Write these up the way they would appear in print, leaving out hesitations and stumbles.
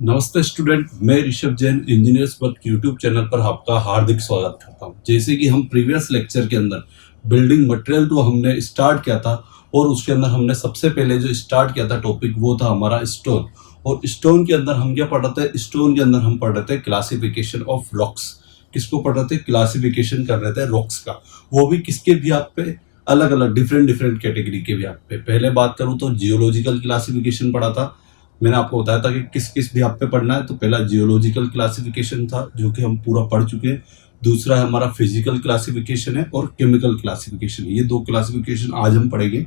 नमस्ते स्टूडेंट, मैं Rishabh Jain engineers work YouTube channel पर आपका हार्दिक स्वागत करता हूं। जैसे कि हम प्रीवियस लेक्चर के अंदर बिल्डिंग मटेरियल तो हमने स्टार्ट किया था और उसके अंदर हमने सबसे पहले जो स्टार्ट किया था टॉपिक वो था हमारा स्टोन। और स्टोन के अंदर हम क्या पढ़ रहे थे? स्टोन के अंदर हम पढ़ रहे थे क्लासिफिकेशन ऑफ रॉक्स। किसको पढ़ रहे थे? क्लासिफिकेशन कर रहे थे रॉक्स का, वो भी किसके भी आप पे अलग अलग डिफरेंट डिफरेंट कैटेगरी के भी आप पे। पहले बात करूं तो जियोलॉजिकल क्लासिफिकेशन पढ़ा था। मैंने आपको बताया था कि किस किस भी आप पे पढ़ना है। तो पहला जियोलॉजिकल क्लासिफिकेशन था जो कि हम पूरा पढ़ चुके हैं। दूसरा है हमारा फिजिकल क्लासिफिकेशन है और केमिकल क्लासिफिकेशन है। ये दो क्लासिफिकेशन आज हम पढ़ेंगे,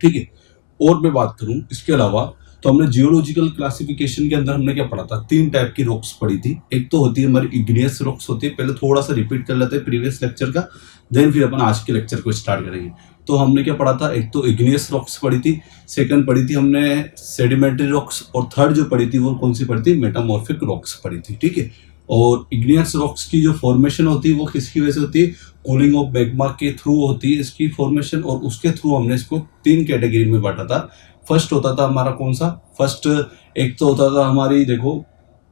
ठीक है। और मैं बात करूं इसके अलावा तो हमने जियोलॉजिकल क्लासिफिकेशन के अंदर हमने क्या पढ़ा था? तीन टाइप की रॉक्स पढ़ी थी। एक तो होती है हमारी इग्नियस रॉक्स होती है। पहले थोड़ा सा रिपीट कर लेते हैं प्रीवियस लेक्चर का, देन फिर अपन आज के लेक्चर को स्टार्ट करेंगे। तो हमने क्या पढ़ा था? एक तो इग्नियस रॉक्स पढ़ी थी, सेकंड पढ़ी थी हमने सेडिमेंट्री रॉक्स, और थर्ड जो पढ़ी थी वो कौन सी पढ़ी थी? मेटामॉर्फिक रॉक्स पढ़ी थी, ठीक है। और इग्नियस रॉक्स की जो फॉर्मेशन होती है वो किसकी वजह से होती है? कूलिंग ऑफ मैग्मा के थ्रू होती है इसकी फॉर्मेशन। और उसके थ्रू हमने इसको तीन कैटेगरी में बांटा था। फर्स्ट होता था हमारा कौन सा? फर्स्ट एक तो होता था हमारी, देखो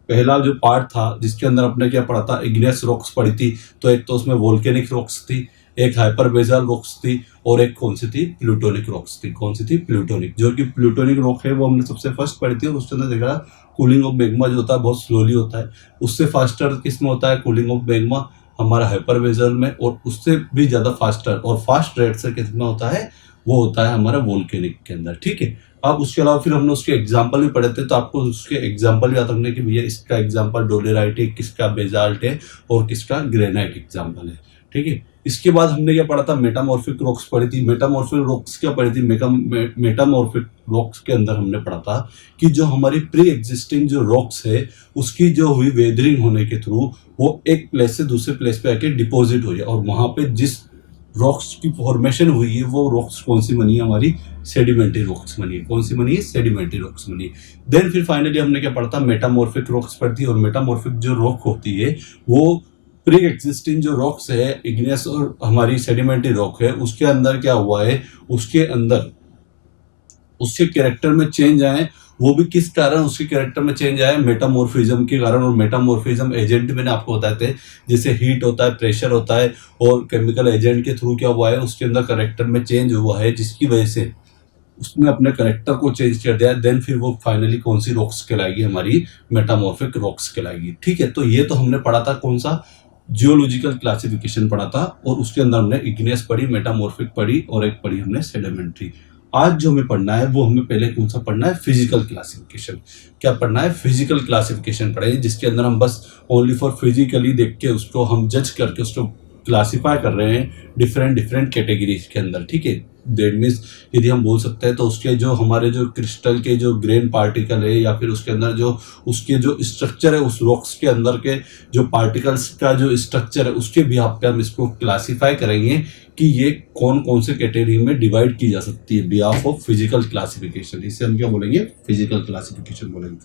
पहला जो पार्ट था जिसके अंदर अपने क्या पढ़ा था? इग्नियस रॉक्स पढ़ी थी। तो एक तो उसमें वोल्केनिक रॉक्स थी, एक हाइपर बेसल रॉक्स थी, और एक कौन सी थी? प्लूटोनिक रॉक्स थी। कौन सी थी? प्लूटोनिक। जो कि प्लूटोनिक रॉक है वो हमने सबसे फर्स्ट पढ़ी थी। और उसके अंदर देखा कूलिंग ऑफ मैग्मा जो होता है बहुत स्लोली होता है। उससे फास्टर किस में होता है कूलिंग ऑफ मैग्मा? हमारा हाइपर बेसल में। और उससे भी ज्यादा फास्टर और फास्ट रेट से कितना होता है? वो होता है हमारा वोल्केनिक के अंदर, ठीक है। अब उसके अलावा फिर हमने उसके एग्जाम्पल भी पढ़े थे। तो आपको उसके एग्जाम्पल याद रखने कि भैया इसका एग्जाम्पल डोलेराइट है, किसका बेजाल्ट है, और किसका ग्रेनाइट एग्जाम्पल है, ठीक है। इसके बाद हमने क्या पढ़ा था? मेटामॉर्फिक रॉक्स पढ़ी थी। मेटामॉर्फिक रॉक्स क्या पढ़ी थी? मेटामॉर्फिक रॉक्स के अंदर हमने पढ़ा था कि जो हमारी प्री एग्जिस्टिंग जो रॉक्स है उसकी जो हुई वेदरिंग होने के थ्रू वो एक प्लेस से दूसरे प्लेस पे आके डिपॉजिट हुई है। और वहां पे जिस रॉक्स की फॉर्मेशन हुई है वो रॉक्स कौन सी बनी है? हमारी सेडिमेंट्री रॉक्स बनी है। कौन सी बनी है? सेडिमेंट्री रॉक्स बनी है। देन फिर फाइनली हमने क्या पढ़ा था? मेटामॉर्फिक रॉक्स पढ़ती है। और मेटामॉर्फिक जो रॉक होती है वो प्री एग्जिस्टिंग जो रॉक्स है, इग्नियस और हमारी सेडिमेंट्री रॉक है, उसके अंदर क्या हुआ है? उसके अंदर उसके कैरेक्टर में चेंज आए। वो भी किस कारण उसके कैरेक्टर में चेंज आया? मेटामॉर्फिज्म के कारण। और मेटामॉर्फिज्म एजेंट मैंने आपको बताए थे, जैसे हीट होता है, प्रेशर होता है, और केमिकल एजेंट के थ्रू क्या हुआ है? उसके अंदर कैरेक्टर में चेंज हुआ है, जिसकी वजह से उसने अपने कैरेक्टर को चेंज कर दिया। देन फिर वो फाइनली कौन सी रॉक्स कहलाएगी? हमारी मेटामॉर्फिक रॉक्स कहलाएगी, ठीक है। तो ये तो हमने पढ़ा था कौन सा? जियोलॉजिकल क्लासिफिकेशन पढ़ा था। और उसके अंदर हमने इग्नियस पढ़ी, मेटामॉर्फिक पढ़ी, और एक पढ़ी हमने सेडिमेंट्री। आज जो हमें पढ़ना है वो हमें पहले कौन सा पढ़ना है? Physical classification. क्या पढ़ना है? फिजिकल क्लासिफिकेशन पढ़ेंगे, जिसके अंदर हम बस ओनली फॉर फिजिकली देख के उसको हम जज करके उसको क्लासिफाई कर रहे हैं डिफरेंट डिफरेंट कैटेगरीज के अंदर, ठीक है। दैट मीन्स यदि हम बोल सकते हैं तो उसके जो हमारे जो क्रिस्टल के जो ग्रेन पार्टिकल है, या फिर उसके अंदर जो उसके जो स्ट्रक्चर है, उस रॉक्स के अंदर के जो पार्टिकल्स का जो स्ट्रक्चर है उसके भी आप पे हम इसको क्लासिफाई करेंगे कि ये कौन कौन से कैटेगरी में डिवाइड की जा सकती है बिहाफ ऑफ फिजिकल क्लासिफिकेशन। इसे हम क्या बोलेंगे? फिजिकल क्लासिफिकेशन बोलेंगे,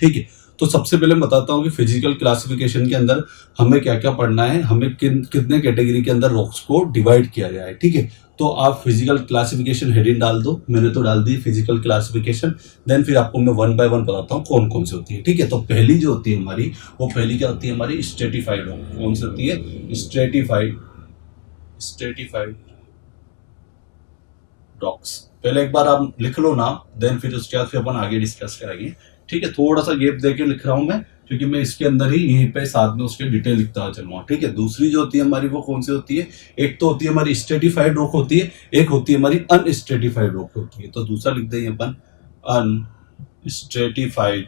ठीक है। तो सबसे पहले मैं बताता हूँ कि फिजिकल क्लासिफिकेशन के अंदर हमें क्या क्या पढ़ना है, हमें कितने कैटेगरी के अंदर रॉक्स को डिवाइड किया गया है, ठीक है। तो आप फिजिकल क्लासिफिकेशन हेडिंग डाल दो, मैंने तो डाल दी फिजिकल क्लासिफिकेशन। देन फिर आपको मैं वन बाय वन बताता हूँ कौन कौन सी होती है, ठीक है। तो पहली जो होती है हमारी, वो पहली क्या होती है? हमारी स्ट्रेटिफाइड रॉक। कौन सी होती है? Stratified stratified rocks. पहले एक बार आप लिख लो ना, देन फिर उसके बाद फिर अपन आगे डिस्कस करेंगे, ठीक है। थोड़ा सा गैप देके लिख रहा हूं मैं, क्योंकि मैं इसके अंदर ही यहीं पे साथ में उसके डिटेल लिखता हुआ चलूंगा, ठीक है। दूसरी जो होती है हमारी वो कौन सी होती है? एक तो होती है हमारी स्ट्रेटिफाइड रॉक होती है, एक होती है हमारी अनस्ट्रेटिफाइड रॉक होती है। तो दूसरा लिख देंगे अपन अनस्ट्रेटिफाइड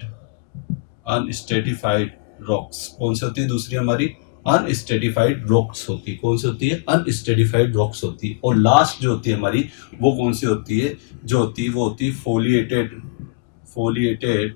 अनस्ट्रेटिफाइड रॉक्स। कौन सी होती है दूसरी? हमारी अनस्टेटिफाइड रॉक्स होती है। कौन सी होती है? अनस्टेटिफाइड रॉक्स होती है। और लास्ट जो होती है हमारी वो कौन सी होती है? जो होती है वो होती है फोलिएटेड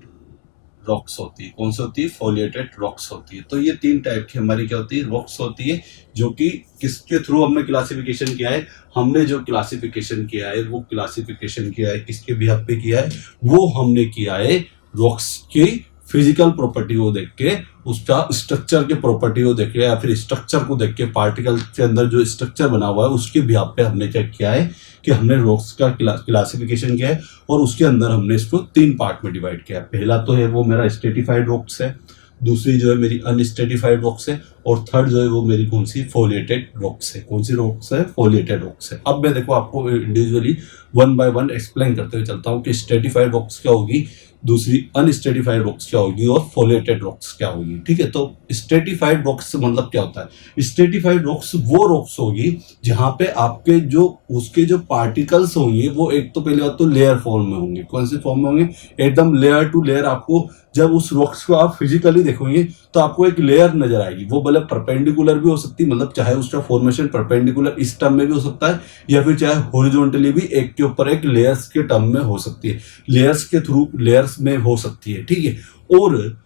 रॉक्स होती है। कौन सी होती है? फोलिएटेड रॉक्स होती है। तो ये तीन टाइप की हमारी क्या होती है? रॉक्स होती है, जो कि किसके थ्रू हमने क्लासिफिकेशन किया है? हमने जो क्लासिफिकेशन किया है वो क्लासिफिकेशन किया है किसके बिहाफ पे किया है? वो हमने किया है रॉक्स की फिजिकल प्रॉपर्टी को देख के उसका स्ट्रक्चर के प्रॉपर्टी को देख के या फिर स्ट्रक्चर को देख के पार्टिकल के अंदर जो स्ट्रक्चर बना हुआ है उसके बिहाफ पे हमने क्या किया है कि हमने रॉक्स का क्लासिफिकेशन किया है और उसके अंदर हमने इसको 3 पार्ट में डिवाइड किया है। पहला तो है वो मेरा स्ट्रेटिफाइड रॉक्स है, दूसरी जो है मेरी अनस्ट्रेटिफाइड रॉक्स है और थर्ड जो है वो मेरी कौन सी फोलिएटेड रॉक्स है। कौन सी रॉक्स है? फोलिएटेड रॉक्स है। अब मैं देखो आपको इंडिविजुअली 1 बाय 1 एक्सप्लेन करते हुए चलता हूँ कि स्ट्रेटिफाइड रॉक्स क्या होगी, दूसरी अनस्ट्रेटिफाइड रॉक्स क्या होगी और फोलिएटेड रॉक्स क्या होगी। ठीक है, तो स्ट्रेटिफाइड रॉक्स मतलब क्या होता है? स्ट्रेटिफाइड रॉक्स वो रॉक्स होगी जहां पे आपके जो उसके जो पार्टिकल्स होंगे वो एक तो पहले बात तो लेयर फॉर्म में होंगे। कौन से फॉर्म में होंगे? एकदम लेयर टू लेयर। आपको जब उस रॉक्स को आप फिजिकली देखोगे तो आपको एक लेयर नजर आएगी। वो भले परपेंडिकुलर भी हो सकती है, मतलब चाहे उसका फॉर्मेशन परपेंडिकुलर इस टर्म में भी हो सकता है या फिर चाहे हॉरिजॉन्टली भी एक के ऊपर एक लेयर्स के टर्म में हो सकती है, लेयर्स के थ्रू लेयर्स में हो सकती है। ठीक है, और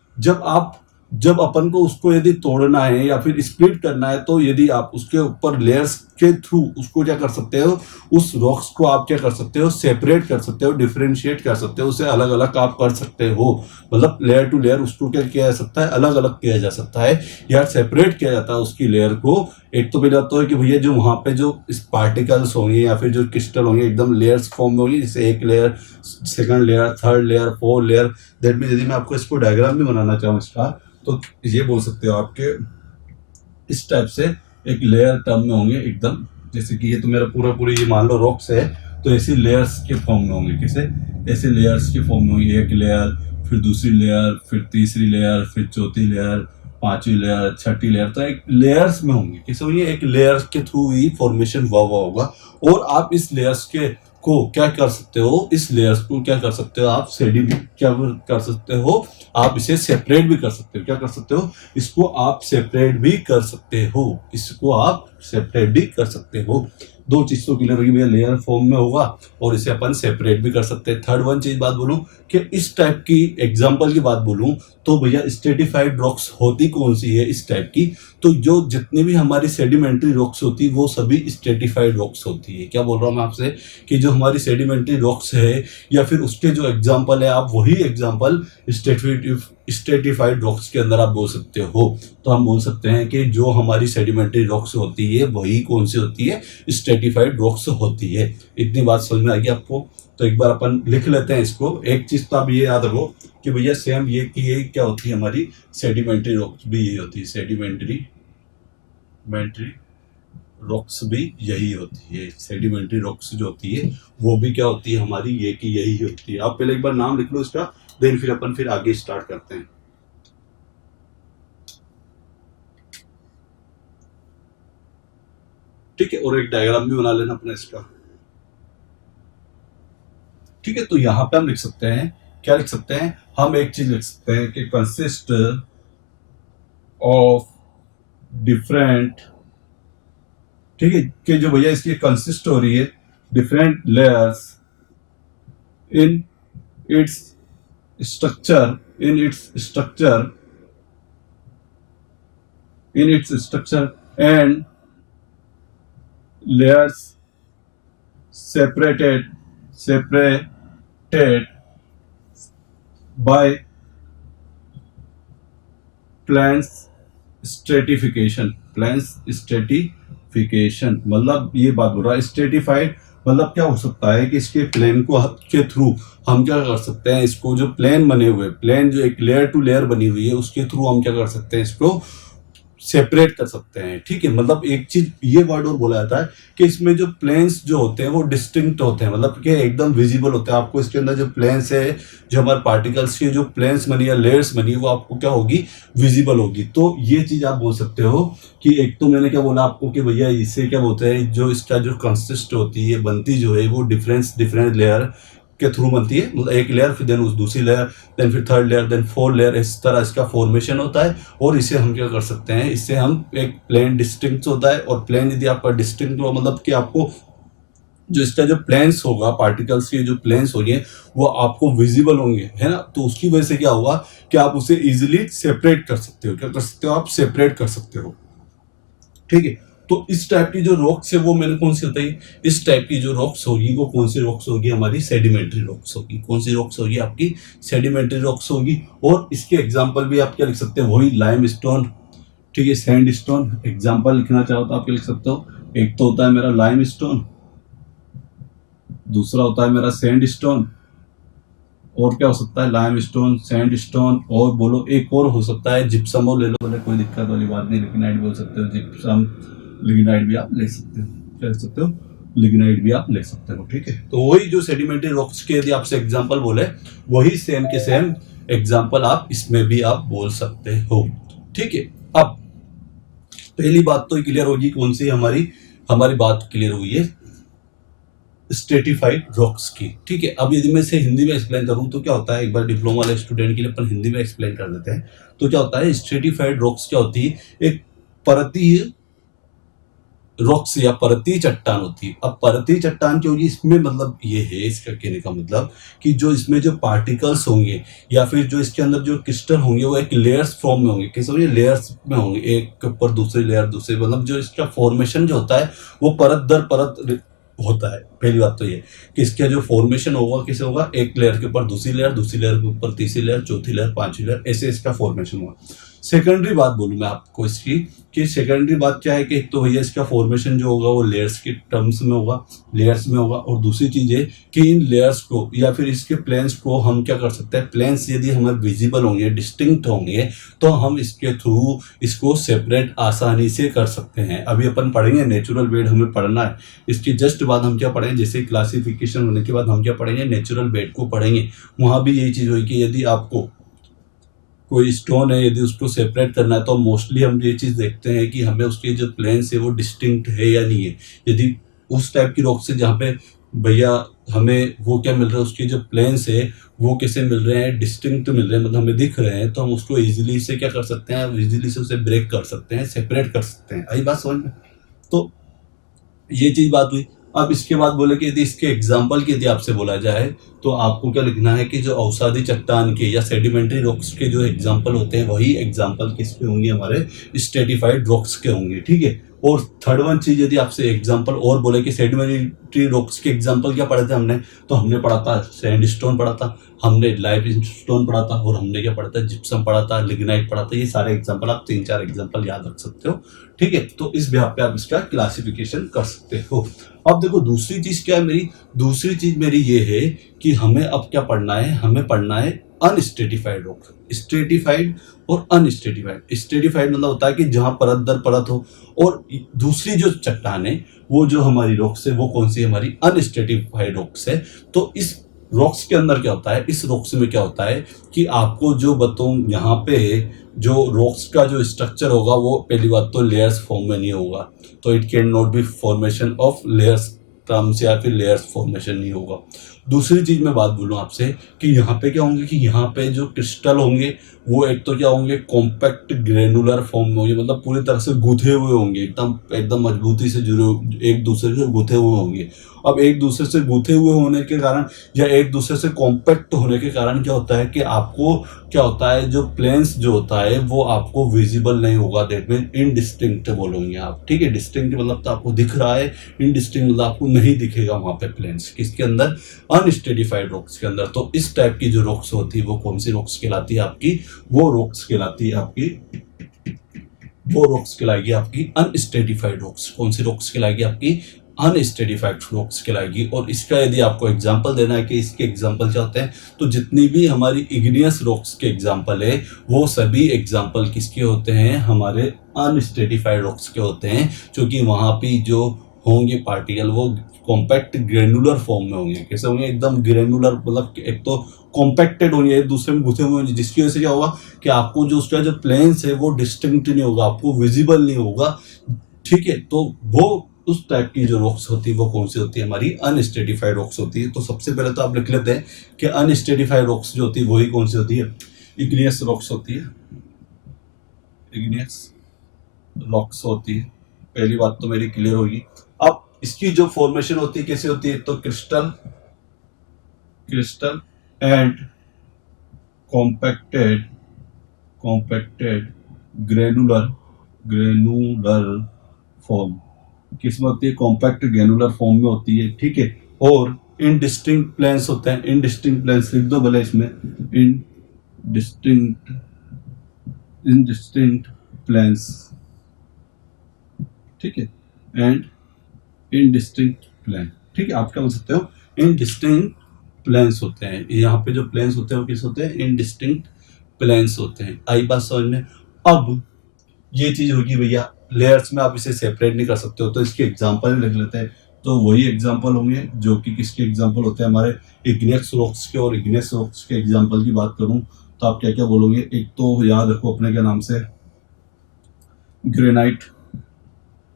जब अपन को उसको यदि तोड़ना है या फिर स्प्लिट करना है तो यदि आप उसके ऊपर लेयर्स के थ्रू उसको क्या कर सकते हो, उस रॉक्स को आप क्या कर सकते हो, सेपरेट कर सकते हो, डिफरेंशिएट कर सकते हो, उसे अलग अलग आप कर सकते हो। मतलब लेयर टू लेयर उसको क्या किया जा सकता है, अलग अलग किया जा सकता है या सेपरेट किया जाता है उसकी लेयर को। एक तो पहले तो है कि भैया जो वहां पे जो इस पार्टिकल्स होंगे या फिर जो क्रिस्टल होंगे एकदम लेयर्स फॉर्म में होंगे, जैसे एक layer, second layer, third layer, fourth layer. That mean यदि मैं आपको इसको डायग्राम भी बनाना चाहूँ इसका, तो ये बोल सकते हो आपके इस टाइप से एक लेयर टर्म में होंगे एकदम, जैसे कि ये तो मेरा पूरा ये मान लो रॉक्स है तो ऐसे लेयर्स के फॉर्म में होंगे। कैसे? ऐसे लेयर्स के फॉर्म में होंगे, एक लेयर, फिर दूसरी लेयर, फिर तीसरी लेयर, फिर चौथी लेयर, पांचवी लेयर, छठी लेयर। तो एक लेयर्स में होंगे। कैसे होंगे? एक लेयर के थ्रू ही फॉर्मेशन हुआ होगा और आप इस लेयर्स के को क्या कर सकते हो, इस लेयर्स को क्या कर सकते हो आप, सेडिमेंट क्या कर सकते हो, आप इसे सेपरेट भी कर सकते हो। क्या कर सकते हो? इसको आप सेपरेट भी कर सकते हो, इसको आप सेपरेट भी कर सकते हो। दो चीज तो क्लियर होगी भैया, लेयर फॉर्म में होगा और इसे अपन सेपरेट भी कर सकते हैं। थर्ड वन चीज बात बोलूं कि इस टाइप की एग्जांपल की बात बोलूं तो भैया स्ट्रेटिफाइड रॉक्स होती कौन सी है इस टाइप की, तो जो जितनी भी हमारी सेडिमेंट्री रॉक्स होती है वो सभी स्ट्रेटिफाइड रॉक्स होती है। क्या बोल रहा हूं मैं आपसे कि जो हमारी सेडिमेंट्री रॉक्स है या फिर उसके जो एग्जांपल है आप वही एग्जांपल स्ट्रेटिफाइड रॉक्स के अंदर आप बोल सकते हो। तो हम बोल सकते हैं कि जो हमारी सेडिमेंट्री रॉक्स होती है वही कौन सी होती है, स्ट्रेटिफाइड रॉक्स होती है। इतनी बात समझ में आ गई आपको? तो एक बार अपन लिख लेते हैं इसको। एक चीज तो आप ये याद रखो कि भैया सेम ये कि ये क्या होती है, हमारी सेडिमेंट्री रॉक्स भी यही होती है, सेडिमेंट्री रॉक्स भी यही होती है। सेडिमेंट्री रॉक्स जो होती है वो भी क्या होती है हमारी, ये कि यही होती है। आप पहले एक बार नाम लिख लो इसका, देन फिर अपन फिर आगे स्टार्ट करते हैं। ठीक है, और एक डायग्राम भी बना लेना अपना इसका। ठीक है, तो यहां पे हम लिख सकते हैं, क्या लिख सकते हैं हम, एक चीज लिख सकते हैं कि कंसिस्ट ऑफ डिफरेंट, ठीक है, कि जो भैया इसकी कंसिस्ट हो रही है different layers in its structure, and layers separated by planes stratification। मतलब ये बात बोल रहा है स्ट्रेटिफाइड मतलब क्या हो सकता है कि इसके प्लेन को के थ्रू हम क्या कर सकते हैं, इसको जो प्लेन बने हुए, प्लेन जो एक लेयर टू लेयर बनी हुई है उसके थ्रू हम क्या कर सकते हैं, इसको सेपरेट कर सकते हैं। ठीक है, मतलब एक चीज ये वर्ड और बोला जाता है कि इसमें जो प्लेन्स जो होते हैं वो डिस्टिंक्ट होते हैं, मतलब कि एकदम विजिबल होते हैं। आपको इसके अंदर जो प्लेन्स है, जो हमारे पार्टिकल्स की जो प्लेन्स बनी या लेयर्स बनी, वो आपको क्या होगी, विजिबल होगी। तो ये चीज आप बोल सकते हो कि एक तो मैंने क्या बोला आपको कि भैया इसे क्या बोलते हैं, जो इसका जो कंसिस्ट होती है, बनती जो है वो डिफरेंट लेयर के थ्रू बनती है। मतलब एक लेयर, फिर देन उस दूसरी लेयर, देन फिर third layer, then fourth layer, इस तरह इसका फॉर्मेशन होता है। और इसे हम क्या कर सकते हैं, इससे हम एक प्लेन डिस्टिंक्ट होता है। और प्लेन यदि आपका डिस्टिंक्ट हो मतलब कि आपको जो इसका जो प्लेन्स होगा, पार्टिकल्स के जो प्लेन्स होंगे वो आपको विजिबल होंगे, है ना। तो उसकी वजह से क्या होगा कि आप उसे इजिली सेपरेट कर सकते हो। क्या कर सकते हो आप, सेपरेट कर सकते हो। ठीक है, तो इस टाइप की जो रॉक्स है वो मैंने कौन सी बताई, इस टाइप की जो रॉक्स होगी वो कौन सी रॉक्स होगी, हमारी सेडिमेंट्री रॉक्स होगी। कौन सी रॉक्स होगी, आपकी सेडिमेंट्री रॉक्स होगी। और इसके एग्जांपल भी आप क्या लिख सकते हैं, वही लाइम स्टोन, ठीक है, सैंड स्टोन। एग्जांपल लिखना चाहो तो आप क्या लिख सकते हो, एक तो होता है मेरा लाइम स्टोन, दूसरा होता है मेरा सैंड स्टोन, और क्या हो सकता है, लाइम स्टोन, सैंड स्टोन, और बोलो एक और हो सकता है जिप्सम, ले लो, बोले कोई दिक्कत वाली बात नहीं, लिग्नाइट बोल सकते हो, जिप्सम लिग्नाइट भी आप ले सकते हो, क्या ले सकते हो, लिग्नाइट भी आप ले सकते हो, ठीक है। तो वही जो सेडिमेंट्री रॉक्स के यदि आपसे एग्जांपल बोले, वही सेम के सेम एग्जांपल आप इसमें भी आप बोल सकते हो, ठीक है। अब पहली बात तो क्लियर होगी, कौन सी हमारी हमारी बात क्लियर हुई है स्ट्रेटिफाइड रॉक्स की, ठीक है। अब यदि मैं इसे हिंदी में एक्सप्लेन करूं तो क्या होता है, एक बार डिप्लोमा वाले स्टूडेंट के लिए अपन हिंदी में एक्सप्लेन कर देते हैं। तो क्या होता है, स्ट्रेटिफाइड रॉक्स क्या होती है, एक परतीय रॉक्स या परतीय चट्टान होती है। अब परतीय चट्टान क्या होगी, इसमें मतलब ये है, इसका कहने का मतलब कि जो इसमें जो पार्टिकल्स होंगे या फिर जो इसके अंदर जो क्रिस्टल होंगे वो एक लेयर्स फॉर्म में होंगे, कैसे होंगे, लेयर्स में होंगे, एक के ऊपर दूसरी लेयर, दूसरी, मतलब जो इसका फॉर्मेशन जो होता है वो परत दर परत होता है। पहली बात तो ये कि इसका जो फॉर्मेशन होगा कैसे होगा, एक लेयर के ऊपर दूसरी लेयर, दूसरी लेयर के ऊपर तीसरी लेयर, चौथी लेयर, पांचवी लेयर, ऐसे इसका फॉर्मेशन होगा। सेकेंडरी बात बोलूं मैं आपको इसकी, कि सेकेंडरी बात क्या है कि एक तो भैया इसका फॉर्मेशन जो होगा वो लेयर्स के टर्म्स में होगा, लेयर्स में होगा। और दूसरी चीज है कि इन लेयर्स को या फिर इसके प्लेन्स को हम क्या कर सकते हैं, प्लेन्स यदि हमें विजिबल होंगे, डिस्टिंक्ट होंगे, तो हम इसके थ्रू इसको सेपरेट आसानी से कर सकते हैं। अभी अपन पढ़ेंगे नेचुरल बेड, हमें पढ़ना है, इसके जस्ट बाद हम क्या पढ़ेंगे, जैसे क्लासिफिकेशन होने के बाद हम क्या पढ़ेंगे, नेचुरल बेड को पढ़ेंगे। वहां भी यही चीज होगी कि यदि आपको कोई स्टोन है, यदि उसको सेपरेट करना है तो मोस्टली हम ये चीज देखते हैं कि हमें उसके जो प्लेन्स है वो डिस्टिंक्ट है या नहीं है। यदि उस टाइप की रॉक से जहाँ पे भैया हमें वो क्या मिल रहा है, उसके जो प्लेन्स है वो कैसे मिल रहे हैं, डिस्टिंक्ट मिल रहे हैं, मतलब हमें दिख रहे हैं, तो हम उसको इजीली से क्या कर सकते हैं, इजीली से उसे ब्रेक कर सकते हैं, सेपरेट कर सकते हैं। आई बात समझ में। तो ये चीज बात हुई। अब इसके बाद बोले कि यदि इसके एग्जाम्पल की यदि आपसे बोला जाए तो आपको क्या लिखना है कि जो अवसादी चट्टान के या सेडिमेंट्री रॉक्स के जो एग्जाम्पल होते हैं वही एग्जाम्पल किसके होंगे, हमारे स्ट्रेटिफाइड रॉक्स के होंगे, ठीक है। और थर्ड वन चीज यदि आपसे एग्जाम्पल और बोले कि सेडिमेंट्री रॉक्स के एग्जाम्पल क्या पढ़े थे हमने, तो हमने पढ़ा था सैंडस्टोन पढ़ा था, हमने लाइम स्टोन पढ़ा था, और हमने क्या पढ़ा था, जिप्सम पढ़ा था, लिग्नाइट पढ़ा था। ये सारे एग्जाम्पल आप 3-4 एग्जाम्पल याद रख सकते हो, ठीक है। तो इस बिहार पे आप इसका क्लासिफिकेशन कर सकते हो। अब देखो दूसरी चीज क्या है मेरी, दूसरी चीज मेरी ये है कि हमें अब क्या पढ़ना है, हमें पढ़ना है अनस्ट्रेटिफाइड रॉक। स्ट्रेटिफाइड और अनस्ट्रेटिफाइड, स्ट्रेटिफाइड मतलब होता है कि जहां परत दर परत हो, और दूसरी जो चट्टान है वो जो हमारी रॉक्स है वो कौन सी, हमारी अनस्ट्रेटिफाइड रॉक्स है। तो इस रॉक्स के अंदर क्या होता है, इस रॉक्स में क्या होता है कि आपको जो बताऊं यहाँ पे जो रॉक्स का जो स्ट्रक्चर होगा वो पहली बात तो लेयर्स फॉर्म में नहीं होगा, तो it can not be formation of layers terms या फिर लेयर्स फॉर्मेशन नहीं होगा। दूसरी चीज मैं बात बोलूं आपसे कि यहाँ पे क्या होंगे, कि यहाँ पे जो क्रिस्टल होंगे वो एक तो क्या होंगे, कॉम्पैक्ट ग्रेनुलर फॉर्म में होंगे, मतलब पूरी तरह से गुथे हुए होंगे, एकदम एकदम मजबूती से जुड़े, एक दूसरे से गुथे हुए होंगे। अब एक दूसरे से गुथे हुए होने के कारण या एक दूसरे से कॉम्पैक्ट होने के कारण क्या होता है कि आपको क्या होता है, जो प्लेन्स जो होता है वो आपको विजिबल नहीं होगा, दैट मीन इनडिस्टिंक्ट बोलोगे आप, ठीक है। डिस्टिंक्ट मतलब तो आपको दिख रहा है, इनडिस्टिंक्ट मतलब आपको नहीं दिखेगा वहां पे प्लेन्स, किसके अंदर, अनस्टेडिफाइड रॉक्स के अंदर। तो इस टाइप की जो रॉक्स होती है वो कौन सी रॉक्स कहलाती है आपकी, वो रॉक्स कहलाती है आपकी, वो रॉक्स कहलाएगी आपकी अनस्टेडिफाइड रॉक्स। कौन सी रॉक्स कहलाएगी आपकी, अनस्टेडिफाइड रॉक्स कहलाएगी। और इसका यदि आपको एग्जांपल देना है कि इसके एग्जांपल क्या होते हैं, तो जितनी भी हमारी इग्नियस रॉक्स के एग्जांपल है वो सभी एग्जांपल किसके होते हैं, हमारे अनस्टेडिफाइड रॉक्स के होते हैं, क्योंकि वहां पे जो होंगे पार्टिकल वो कॉम्पैक्ट ग्रेनुलर फॉर्म में होंगे। कैसे होंगे, एकदम ग्रेनुलर, मतलब एक तो कॉम्पैक्टेड होंगे, एक दूसरे में घुसे हुए होंगे, जिसकी वजह से क्या होगा कि आपको जो उसका जो प्लेन्स है वो डिस्टिंक्ट नहीं होगा, आपको विजिबल नहीं होगा, ठीक है। तो वो उस टाइप की जो रॉक्स होती है वो कौन सी होती है, हमारी अनस्टेडिफाइड रॉक्स होती है। तो सबसे पहले तो आप लिख लेते हैं कि अनस्टेडिफाइड रॉक्स जो होती है वही कौन सी होती है, इग्नियस रॉक्स होती है, इग्नियस रॉक्स होती है। पहली बात तो मेरी क्लियर होगी। अब इसकी जो फॉर्मेशन होती है कैसे होती है, तो crystal, crystal and compacted, compacted granular, granular form, किसमें होती है, कॉम्पैक्ट ग्रेनुलर फॉर्म में होती है, ठीक है। और इनडिस्टिंक्ट प्लेन्स होते हैं, इनडिस्टिंक्ट प्लेन्स लिख दो भले इसमें, इनडिस्टिंक्ट प्लेन्स, ठीक है, एंड इनडिस्टिंक्ट प्लेन, ठीक है। आप क्या बोल सकते हो, इनडिस्टिंक्ट प्लेन्स होते हैं। यहाँ पे जो प्लेन्स होते हैं वो किस होते हैं, इनडिस्टिंक्ट प्लेन्स होते हैं। आई बात समझ में। अब ये चीज होगी भैया, लेयर्स में आप इसे सेपरेट नहीं कर सकते हो, तो इसके एग्जांपल लिख लेते हैं। तो वही एग्जांपल होंगे जो कि किसके एग्जांपल होते हैं, हमारे इग्नेस रॉक्स के। और इग्नेस रॉक्स के एग्जांपल की बात करूं तो आप क्या क्या बोलोगे, एक तो याद रखो अपने के नाम से ग्रेनाइट,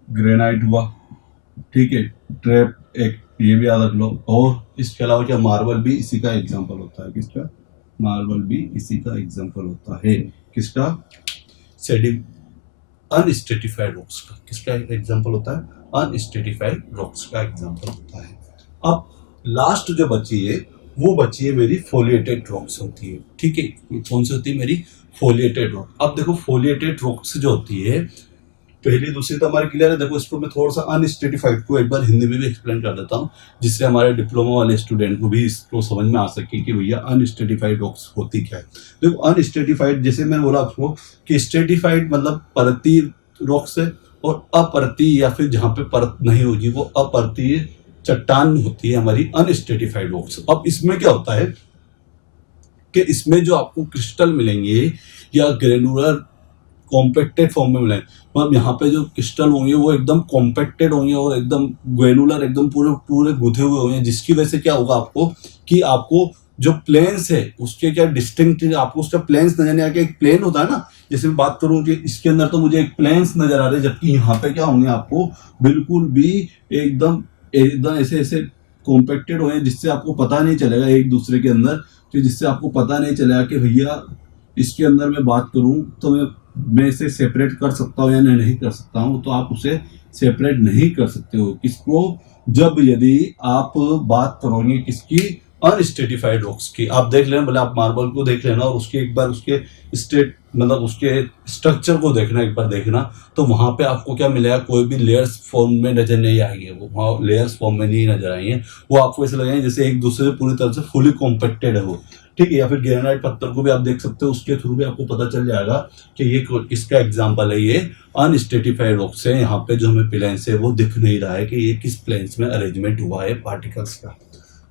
ग्रेनाइट हुआ, ठीक है, ट्रैप एक, ये भी याद रख लो। और इसके अलावा क्या, मार्बल भी इसी का एग्जांपल होता है। किसका, मार्बल भी इसी का एग्जांपल होता है। किसका, सेडिम अनस्टेटिफाइड रॉक्स का। किसका एग्जांपल होता है, अनस्टेटिफाइड रॉक्स का एग्जांपल होता है। अब लास्ट जो बची है वो बची है मेरी फोलिएटेड रॉक्स होती है, ठीक है। कौन सी होती है, मेरी फोलिएटेड रॉक। अब देखो फोलिएटेड रॉक्स जो होती है, पहली दूसरी तो हमारे क्लियर है। देखो इसको मैं थोड़ा सा अनस्टेटिफाइड को एक बार हिंदी में भी एक्सप्लेन कर देता हूँ, जिससे हमारे डिप्लोमा वाले स्टूडेंट को भी इसको समझ में आ सके कि भैया अनस्टेटिफाइड रॉक्स होती क्या है। देखो अनस्टेटिफाइड, जैसे मैंने बोला आपको कि स्टेटिफाइड मतलब परती रॉक्स है, और अपरती या फिर जहाँ पे परत नहीं होगी वो अपरती चट्टान होती है हमारी अनस्टेटिफाइड रॉक्स। अब इसमें क्या होता है कि इसमें जो आपको क्रिस्टल मिलेंगे या ग्रेनुलर कॉम्पैक्टेड फॉर्म में मिलेंगे, मतलब यहाँ पे जो क्रिस्टल होंगे वो एकदम कॉम्पैक्टेड होंगे और एकदम ग्रेनुलर, एकदम पूरे पूरे गुथे हुए होंगे, जिसकी वजह से क्या होगा आपको कि आपको जो प्लेन्स है उसके क्या डिस्टिंक्ट, आपको उसका प्लेन्स नजर नहीं आएगा। एक प्लेन होता है ना, जैसे मैं बात करूं कि इसके अंदर तो मुझे एक प्लेन्स नजर आ रहे हैं, जबकि यहाँ पे क्या होंगे आपको बिल्कुल भी एकदम एकदम ऐसे ऐसे कॉम्पैक्टेड होंगे, जिससे आपको पता नहीं चलेगा एक दूसरे के अंदर, कि जिससे आपको पता नहीं चलेगा कि भैया इसके अंदर मैं बात करूं तो मैं इसे सेपरेट कर सकता हूं या नहीं कर सकता हूं। तो आप उसे सेपरेट नहीं कर सकते हो किसको, जब यदि आप बात करोगे किसकी, अनस्टेटिफाइड रॉक्स की। आप देख लेना, भले आप मार्बल को देख लेना और उसके एक बार उसके स्टेट मतलब उसके स्ट्रक्चर को देखना, एक बार देखना, तो वहां पे आपको क्या मिलेगा, कोई भी लेयर्स फॉर्म में नजर नहीं आएंगे, वो वहाँ लेयर्स फॉर्म में नहीं नजर आएंगे। वो आपको ऐसे लगेंगे जैसे एक दूसरे से पूरी तरह से फुली कॉम्पैक्टेड है वो, ठीक है। या फिर ग्रेनाइट पत्थर को भी आप देख सकते हो, उसके थ्रू भी आपको पता चल जाएगा कि ये किसका एग्जाम्पल है, ये अनस्टेटिफाइड रॉक्स है। यहाँ पे जो हमें प्लेन्स है वो दिख नहीं रहा है कि ये किस प्लेन्स में अरेंजमेंट हुआ है पार्टिकल्स का।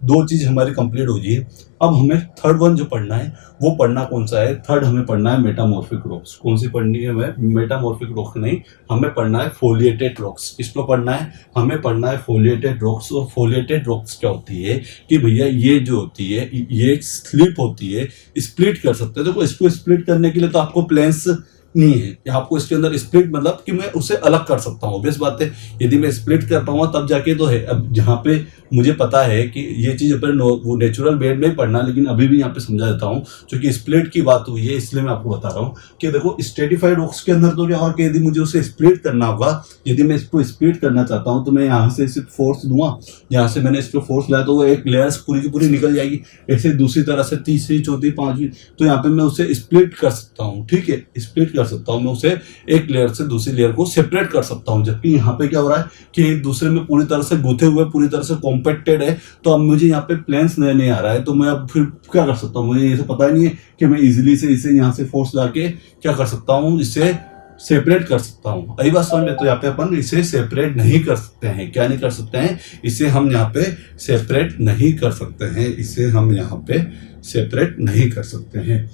दो चीज हमारी कंप्लीट हो गई है। अब हमें थर्ड वन जो पढ़ना है वो पढ़ना कौन सा है, थर्ड हमें पढ़ना है मेटामॉर्फिक रॉक्स। कौन सी पढ़नी है हमें, मेटामॉर्फिक रॉक्स नहीं, हमें पढ़ना है फोलिएटेड रॉक्स। किसको पढ़ना है, हमें पढ़ना है फोलिएटेड रॉक्स। और फोलिएटेड रॉक्स क्या होती है कि भैया ये जो होती है ये स्लिप होती है, स्प्लिट कर सकते हैं। देखो इसको स्प्लिट करने के लिए तो आपको प्लेन्स नहीं है, आपको इसके अंदर स्प्लिट मतलब कि मैं उसे अलग कर सकता हूँ। बेस्ट बात है, यदि मैं स्प्लिट कर पाऊंगा तब जाके तो है। अब जहाँ पे मुझे पता है कि ये चीज़ अपन वो नेचुरल बेड में ही पढ़ना, लेकिन अभी भी यहाँ पे समझा देता हूँ क्योंकि स्प्लिट की बात हुई है, इसलिए मैं आपको बता रहा हूँ कि देखो स्टेटिफाइड रॉक्स के अंदर तो क्या होगा कि यदि मुझे उसे स्प्लिट करना होगा, यदि मैं इसको स्प्लिट करना चाहता हूँ तो मैं यहाँ से सिर्फ फोर्स दूंगा, यहाँ से मैंने इसको फोर्स लाया तो वो एक लेयर्स पूरी की पूरी निकल जाएगी। ऐसे दूसरी तरह से तीसरी चौथी पांचवी, तो यहाँ पे मैं उसे स्प्लिट कर सकता हूँ, ठीक है, स्प्लिट कर सकता हूँ, मैं उसे एक लेयर से दूसरी लेयर को सेपरेट कर सकता हूँ। जबकि यहाँ पे क्या हो रहा है कि एक दूसरे में पूरी तरह से गुथे हुए, पूरी तरह से कॉम्पैक्टेड है, तो अब मुझे यहाँ पे प्लेन्स नहीं आ रहा है, तो मैं अब फिर क्या कर सकता हूँ, मुझे ये तो पता ही नहीं है कि मैं इजीली से इसे यहाँ से फोर्स लाके क्या कर सकता हूँ, इसे सेपरेट कर सकता हूँ। अभी बात समझ में, तो यहाँ पे अपन इसे सेपरेट नहीं कर सकते हैं। क्या नहीं कर सकते हैं, इसे हम यहाँ पे सेपरेट नहीं कर सकते हैं, इसे हम यहाँ पे सेपरेट नहीं कर सकते हैं।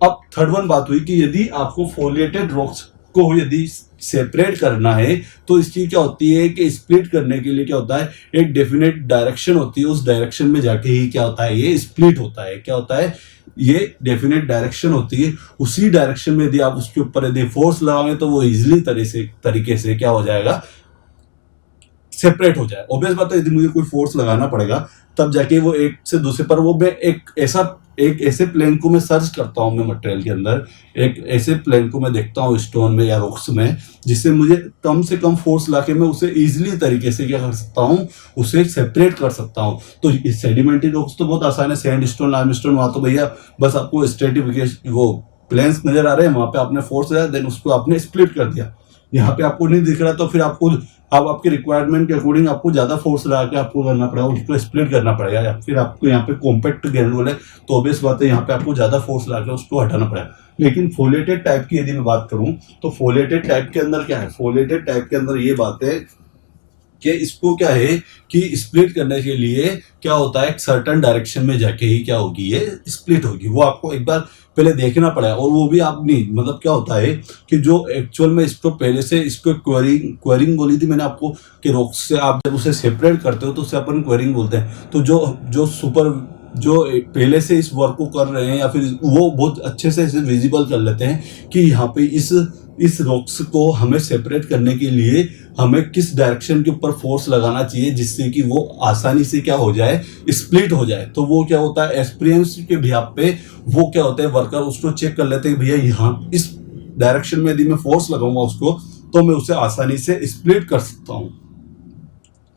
अब थर्ड वन बात हुई कि यदि आपको फोलिएटेड रॉक्स को यदि सेपरेट करना है तो इसकी क्या होती है कि स्प्लिट करने के लिए क्या होता है, एक डेफिनेट डायरेक्शन होती है, उस डायरेक्शन में जाके ही क्या होता है, ये स्प्लिट होता है। क्या होता है, ये डेफिनेट डायरेक्शन होती है, उसी डायरेक्शन में यदि आप उसके ऊपर यदि फोर्स लगाओगे तो वो इजिली तरीके से क्या हो जाएगा, सेपरेट हो जाए। ऑब्वियस बात है, यदि मुझे कोई फोर्स लगाना पड़ेगा तब जाके वो एक से दूसरे पर, वो मैं एक ऐसे प्लेन को मैं सर्च करता हूँ, मैं मटेरियल के अंदर एक ऐसे प्लेन को मैं देखता हूँ स्टोन में या रॉक्स में, जिससे मुझे कम से कम फोर्स लाके मैं उसे इजीली तरीके से क्या कर सकता हूँ, उसे सेपरेट कर सकता हूँ। तो सेडिमेंट्री रॉक्स तो बहुत आसान है, सैंड स्टोन, लाइमस्टोन, वहाँ तो भैया बस आपको स्ट्रेटिफिकेशन वो प्लेन्स नजर आ रहे हैं, वहाँ पे आपने फोर्स लगाया, देन उसको आपने स्प्लिट कर दिया। यहाँ पे आपको नहीं दिख रहा तो फिर आपको अब आपके रिक्वायरमेंट के अकॉर्डिंग आपको ज़्यादा फोर्स लगा के आपको करना पड़ेगा, उसको स्प्लिट करना पड़ेगा। या फिर आपको यहाँ पे कॉम्पैक्ट ग्रेनुल है तो ऑब्वियस बात है यहाँ पे आपको ज़्यादा फोर्स लगा के उसको हटाना पड़ेगा। लेकिन फोलेटेड टाइप की यदि मैं बात करूँ तो फोलेटेड टाइप के अंदर क्या है, फोलेटेड टाइप के अंदर ये बात है कि इसको क्या है कि स्प्लिट करने के लिए क्या होता है, एक सर्टन डायरेक्शन में जाके ही क्या होगी, ये स्प्लिट होगी। वो आपको एक बार पहले देखना पड़ेगा। और वो भी आप नहीं, मतलब क्या होता है कि जो एक्चुअल में इसको पहले से इसको क्वेरिंग बोली थी मैंने आपको कि रॉक्स से आप जब उसे सेपरेट करते हो तो उसे अपन क्वेरिंग बोलते हैं। तो जो पहले से इस वर्क को कर रहे हैं या फिर वो बहुत अच्छे से इसे विजिबल कर लेते हैं कि यहाँ पे इस रॉक्स को हमें सेपरेट करने के लिए हमें किस डायरेक्शन के ऊपर फोर्स लगाना चाहिए जिससे कि वो आसानी से क्या हो जाए, स्प्लिट हो जाए। तो वो क्या होता है, एक्सपीरियंस के बिहाफ पे वो क्या होता है, वर्कर उसको चेक कर लेते हैं भैया यहाँ इस डायरेक्शन में यदि मैं फोर्स लगाऊंगा उसको तो मैं उसे आसानी से स्प्लिट कर सकता हूँ।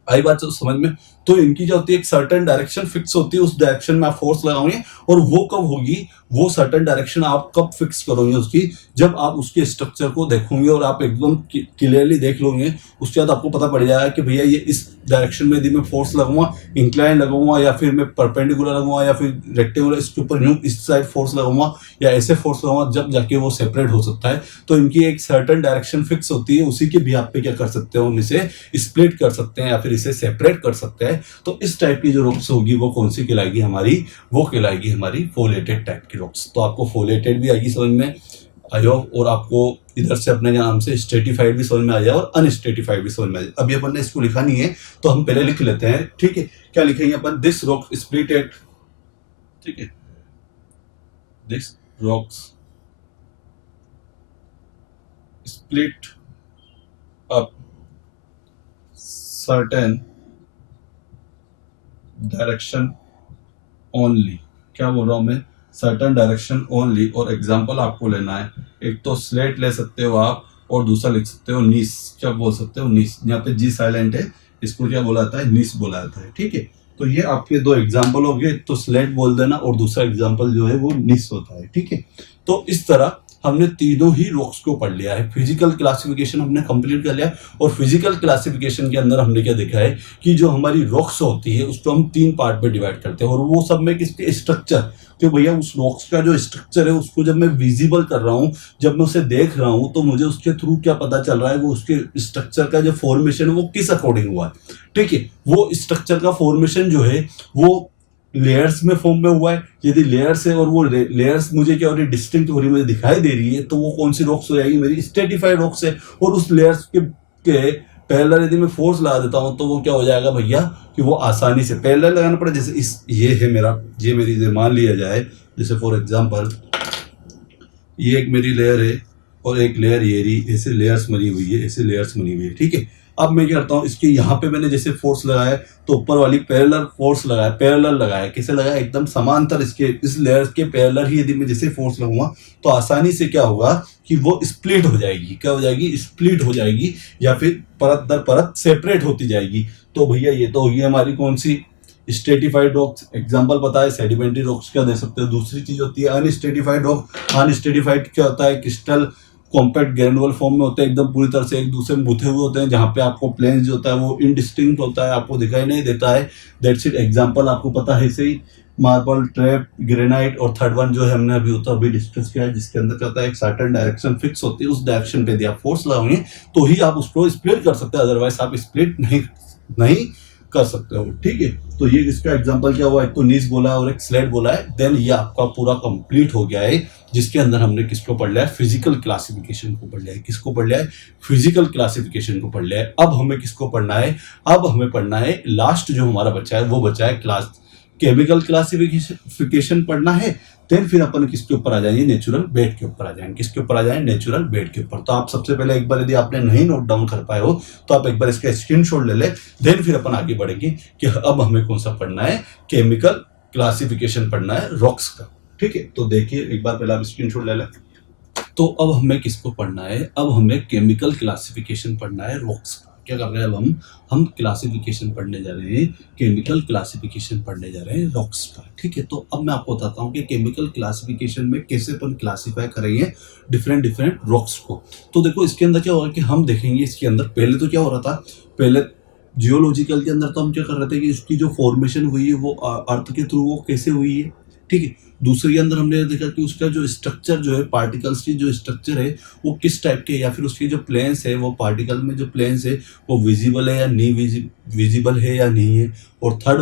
आई बात तो समझ में। तो इनकी जो होती है एक सर्टेन डायरेक्शन फिक्स होती है, उस डायरेक्शन में आप फोर्स लगाओगे। और वो कब होगी, वो सर्टेन डायरेक्शन आप कब फिक्स करोगे उसकी, जब आप उसके स्ट्रक्चर को देखोगे और आप एकदम क्लियरली देख लोगे। उसके बाद आपको पता पड़ जाएगा कि भैया ये इस डायरेक्शन में यदि मैं फोर्स लगाऊंगा, इंक्लाइन लगाऊंगा या फिर मैं परपेंडिकुलर लगाऊंगा या फिर रेक्टेंगुलर इसके ऊपर यूं इस साइड फोर्स लगाऊंगा या ऐसे फोर्स लगाऊंगा, जब जाके वो सेपरेट हो सकता है। तो इनकी एक सर्टेन डायरेक्शन फिक्स होती है, उसी के भी आप पे क्या कर सकते हो, हम इसे स्प्लिट कर सकते हैं या फिर इसे सेपरेट कर सकते हैं। तो इस टाइप की जो रॉक्स होगी वो कौन सी कहलाएगी हमारी, वो कहलाएगी हमारी फोलेटेड टाइप की रॉक्स। तो आपको फोलेटेड भी आएगी समझ में आयो, और आपको इधर से अपने नाम से स्ट्रेटिफाइड भी समझ में आ जाए और अनस्ट्रेटिफाइड भी समझ में आ जाए। अभी अपन ने इसको लिखा नहीं है तो हम पहले लिख लेते हैं, ठीक है। क्या लिखेंगे अपन, दिस रॉक स्प्लिटेड, ठीक है, this rocks split up certain direction only. क्या बोल रहा हूं मैं, सर्टेन डायरेक्शन ओनली। और एग्जांपल आपको लेना है, एक तो स्लेट ले सकते हो आप और दूसरा लिख सकते हो नीस। क्या बोल सकते हो, नीस। यहाँ पे जी साइलेंट है, इसको क्या बोला जाता है, नीस बोला जाता है, ठीक है। तो ये आपके दो एग्जाम्पल हो गए, तो स्लेट बोल देना और दूसरा एग्जाम्पल जो है वो नीस होता है, ठीक है। तो इस तरह हमने तीनों ही रॉक्स को पढ़ लिया है। फिजिकल क्लासिफिकेशन हमने कंप्लीट कर लिया है। और फिजिकल क्लासिफिकेशन के अंदर हमने क्या देखा है कि जो हमारी रॉक्स होती है उसको हम 3 पार्ट में डिवाइड करते हैं। और वो सब में किसके स्ट्रक्चर, कि भैया उस रॉक्स का जो स्ट्रक्चर है उसको जब मैं विजिबल कर रहा हूँ, जब मैं उसे देख रहा हूँ, तो मुझे उसके थ्रू क्या पता चल रहा है, वो उसके स्ट्रक्चर का जो फॉर्मेशन है वो किस अकॉर्डिंग हुआ है, ठीक है। वो स्ट्रक्चर का फॉर्मेशन जो है वो लेयर्स में फॉर्म में हुआ है। यदि लेयर्स है और वो लेयर्स मुझे क्या हो रही है, डिस्टिंक्ट हो रही है, मुझे दिखाई दे रही है, तो वो कौन सी रॉक्स हो जाएगी, मेरी स्ट्रेटिफाइड रॉक्स है। और उस लेयर्स के पैरेलल यदि मैं फोर्स लगा देता हूं तो वो क्या हो जाएगा भैया कि वो आसानी से पैरेलल लगाना पड़े। जैसे ये है मेरा, ये मेरी मान लिया जाए, जैसे फॉर एग्जांपल ये एक मेरी लेयर है और एक लेयर ये रही, ऐसे लेयर्स बनी हुई है, ऐसे लेयर्स बनी हुई है, ठीक है। अब मैं क्या करता हूँ, इसके यहाँ पे मैंने जैसे फोर्स लगाया तो ऊपर वाली पैरेलल फोर्स लगाया, पैरेलल लगाया, किसे लगाया, एकदम समांतर इसके इस लेयर के पैरेलल ही यदि मैं जैसे फोर्स लगाऊंगा तो आसानी से क्या होगा कि वो स्प्लिट हो जाएगी। क्या हो जाएगी, स्प्लिट हो जाएगी, या फिर परत दर परत सेपरेट होती जाएगी। तो भैया ये तो होगी हमारी कौन सी, स्ट्रेटिफाइड रॉक्स। एग्जांपल पता है, सेडिमेंट्री रॉक्स क्या दे सकते हो। दूसरी चीज होती है अनस्ट्रेटिफाइड रॉक। अनस्ट्रेटिफाइड क्या होता है, क्रिस्टल कॉम्पैक्ट ग्रेनुअल फॉर्म में होते हैं, एकदम पूरी तरह से एक दूसरे में गुथे हुए होते हैं, जहाँ पे आपको प्लेन जो होता है वो इनडिस्टिंक्ट होता है, आपको दिखाई नहीं देता है। That's it. एग्जांपल आपको पता है ऐसे ही, मार्बल, ट्रैप, ग्रेनाइट। और थर्ड वन जो है हमने अभी डिस्कस किया है, जिसके अंदर क्या होता है, एक सर्टेन डायरेक्शन फिक्स होती है, उस डायरेक्शन पे यदि आप फोर्स लगाओगे तो ही आप उसको स्प्लिट कर सकते हैं, अदरवाइज आप स्प्लिट नहीं कर सकते हो, ठीक है। तो ये इसका एग्जांपल क्या हुआ, एक तो नीस बोला और एक स्लेट बोला है। देन ये आपका पूरा कंप्लीट हो गया है, जिसके अंदर हमने किसको पढ़ लिया है, फिजिकल क्लासिफिकेशन को पढ़ लिया है। किसको पढ़ लिया है, फिजिकल क्लासिफिकेशन को पढ़ लिया है। अब हमें किसको पढ़ना है, अब हमें पढ़ना है लास्ट जो हमारा बचा है, वो बचा है क्लास केमिकल क्लासिफिकेशन पढ़ना है। देन फिर अपन किसके ऊपर आ जाएंगे, नेचुरल बेड के ऊपर आ जाएंगे। किसके ऊपर आ जाएंगे, नेचुरल बेड के ऊपर। तो आप सबसे पहले एक बार यदि आपने नहीं नोट डाउन कर पाए हो तो आप एक बार इसका स्क्रीनशॉट ले ले। देन फिर अपन आगे बढ़ेंगे कि अब हमें कौन सा पढ़ना है, केमिकल क्लासिफिकेशन पढ़ना है रॉक्स का, ठीक है। तो देखिए एक बार पहले आप स्क्रीनशॉट ले लें। तो अब हमें किसको पढ़ना है, अब हमें केमिकल क्लासिफिकेशन पढ़ना है रॉक्स का। क्या कर रहे हैं अब हम क्लासिफिकेशन पढ़ने जा रहे हैं, केमिकल क्लासिफिकेशन पढ़ने जा रहे हैं रॉक्स का। ठीक है, तो अब मैं आपको बताता हूँ कि केमिकल क्लासिफिकेशन में कैसे अपन क्लासीफाई करेंगे डिफरेंट डिफरेंट रॉक्स को। तो देखो इसके अंदर क्या होगा कि हम देखेंगे इसके अंदर पहले तो क्या हो रहा था, पहले जियोलॉजिकल के अंदर तो हम क्या कर रहे थे कि उसकी जो फॉर्मेशन हुई है वो अर्थ के थ्रू वो कैसे हुई है। ठीक है, दूसरे के अंदर हमने देखा कि उसका जो स्ट्रक्चर जो है, पार्टिकल्स की जो स्ट्रक्चर है वो किस टाइप के, या फिर उसके जो प्लेन्स है वो पार्टिकल में जो प्लेन्स है वो विजिबल है या नहीं विजिबल है या नहीं है, और थर्ड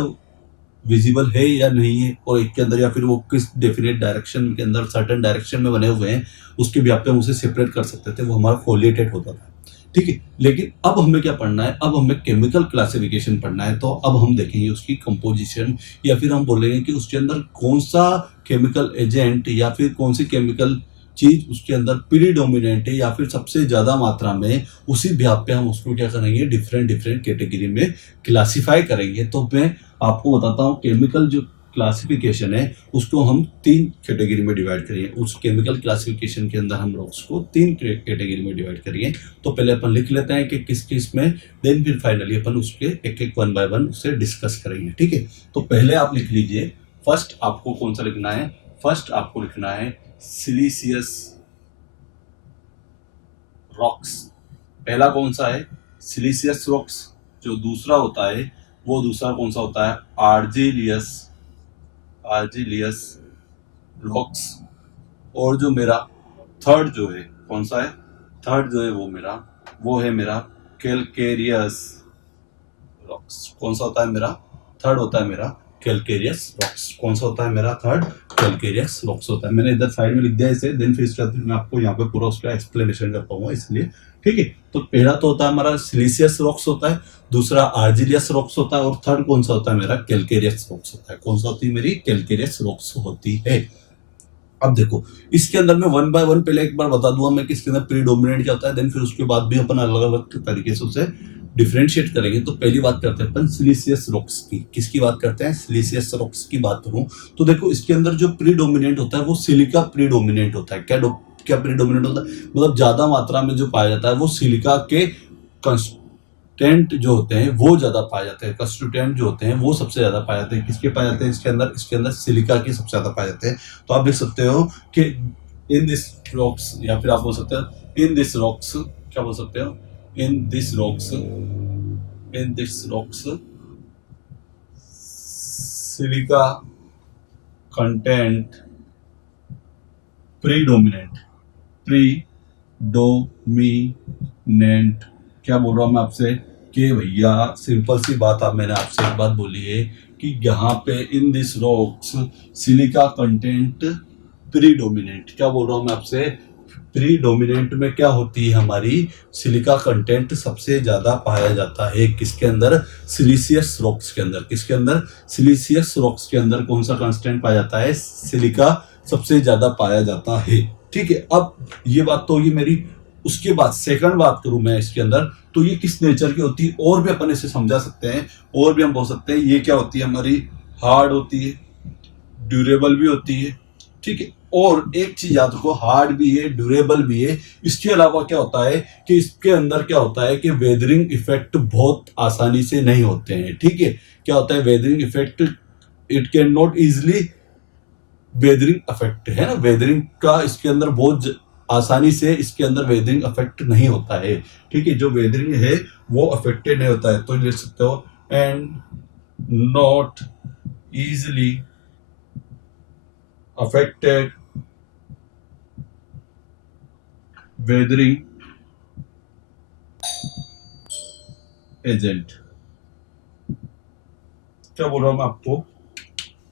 विजिबल है या नहीं है, और एक के अंदर या फिर वो किस डेफिनेट डायरेक्शन के अंदर सर्टेन डायरेक्शन में बने हुए हैं उसके भी आप हम उसे सेपरेट कर सकते थे, वो हमारा फोलिएटेड होता था। ठीक है, लेकिन अब हमें क्या पढ़ना है, अब हमें केमिकल क्लासिफिकेशन पढ़ना है। तो अब हम देखेंगे उसकी कंपोजिशन, या फिर हम बोलेंगे कि उसके अंदर कौन सा केमिकल एजेंट या फिर कौन सी केमिकल चीज उसके अंदर प्रीडोमिनेंट है या फिर सबसे ज्यादा मात्रा में, उसी बेसिस पे हम उसको क्या करेंगे, डिफरेंट डिफरेंट कैटेगरी में क्लासिफाई करेंगे। तो मैं आपको बताता हूँ केमिकल जो क्लासिफिकेशन है उसको हम 3 कैटेगरी में डिवाइड करेंगे। उस केमिकल क्लासिफिकेशन के अंदर हम रॉक्स को 3 कैटेगरी में डिवाइड करेंगे। तो पहले अपन लिख लेते हैं कि किस किस में, देन फिर फाइनली अपन उसके एक एक 1 बाय 1 उससे डिस्कस करेंगे। ठीक है, तो पहले आप लिख लीजिए, फर्स्ट आपको कौन सा लिखना है, फर्स्ट आपको लिखना है सिलिशियस रॉक्स। पहला कौन सा है, सिलिशियस रॉक्स। जो दूसरा होता है वो दूसरा कौन सा होता है, आर्जिलियस रॉक्स। और जो मेरा थर्ड जो है कौन सा है, थर्ड जो है वो है मेरा कैलकेरियस रॉक्स। कौन सा होता है मेरा, थर्ड होता है मेरा कैलकेरियस रॉक्स। कौन सा होता है मेरा, थर्ड कैलकेरियस रॉक्स होता है। मैंने इधर साइड में लिख दिया इसे, देन फिर इसके बाद मैं आपको यहाँ पे पूरा उसका एक्सप्लेनेशन कर पाऊंगा इसलिए। ठीक है, तो पहला तो होता है हमारा सिलिशियस रॉक्स होता है, दूसरा आर्जिलियस रॉक्स होता है, और थर्ड कौन सा होता है मेरा, कैलकेरियस रॉक्स होता है। कौन सा होती है मेरी, कैलकेरियस रॉक्स होती है। अब देखो इसके अंदर मैं 1 बाय 1 पहले एक बार बता दूंगा मैं कि इसके अंदर प्रीडोमिनेंट क्या होता है, देन फिर उसके बाद भी अपन अलग अलग तरीके से उसे डिफरेंशिएट करेंगे। तो पहली बात करते हैं अपन सिलिशियस रॉक्स की। किसकी बात करते हैं, सिलिशियस रॉक्स की बात करूं तो देखो इसके अंदर जो प्रीडोमिनेंट होता है वो सिलिका प्रीडोमिनेंट होता है। क्या प्रीडोमिनेंट होता है, मतलब ज्यादा मात्रा में जो पाया जाता है वो सिलिका के कंस्टेंट जो होते हैं वो ज्यादा पाए जाते हैं, कंस्टिट्यूएंट जो होते हैं वो सबसे ज्यादा पाए जाते हैं। किसके पाए जाते हैं इसके अंदर सिलिका के सबसे ज्यादा पाए जाते हैं। तो आप देख सकते हो कि इन दिस रॉक्स, या फिर आप बोल सकते हो इन दिस रॉक्स, क्या बोल सकते हो, in this rocks silica content predominant क्या बोल रहा हूं मैं आपसे कि भैया सिंपल सी बात, आप मैंने आपसे एक बात बोली है कि यहाँ पे in this rocks silica content predominant, क्या बोल रहा हूं मैं आपसे, प्रीडोमिनेंट में क्या होती है हमारी, सिलिका कंटेंट सबसे ज्यादा पाया जाता है। किसके अंदर, सिलिशियस रॉक्स के अंदर। किसके अंदर, सिलिशियस रॉक्स के अंदर कौन सा कंस्टेंट पाया जाता है, सिलिका सबसे ज्यादा पाया जाता है। ठीक है, अब ये बात तो होगी मेरी। उसके बाद सेकंड बात करूं मैं इसके अंदर, तो ये किस नेचर की होती है, और भी अपन इसे समझा सकते हैं, और भी हम बोल सकते हैं ये क्या होती है हमारी, हार्ड होती है, ड्यूरेबल भी होती है। ठीक है, और एक चीज याद रखो, हार्ड भी है, ड्यूरेबल भी है। इसके अलावा क्या होता है कि इसके अंदर क्या होता है कि वेदरिंग इफेक्ट बहुत आसानी से नहीं होते हैं। ठीक है, क्या होता है weathering effect, it can not easily weathering effect है ना, वेदरिंग का इसके अंदर बहुत आसानी से इसके अंदर वेदरिंग इफेक्ट नहीं होता है। ठीक है, जो वेदरिंग है वो अफेक्टेड नहीं होता है। तो लिख सकते हो and not easily affected weathering agent. क्या बोल रहा हूं मैं आपको,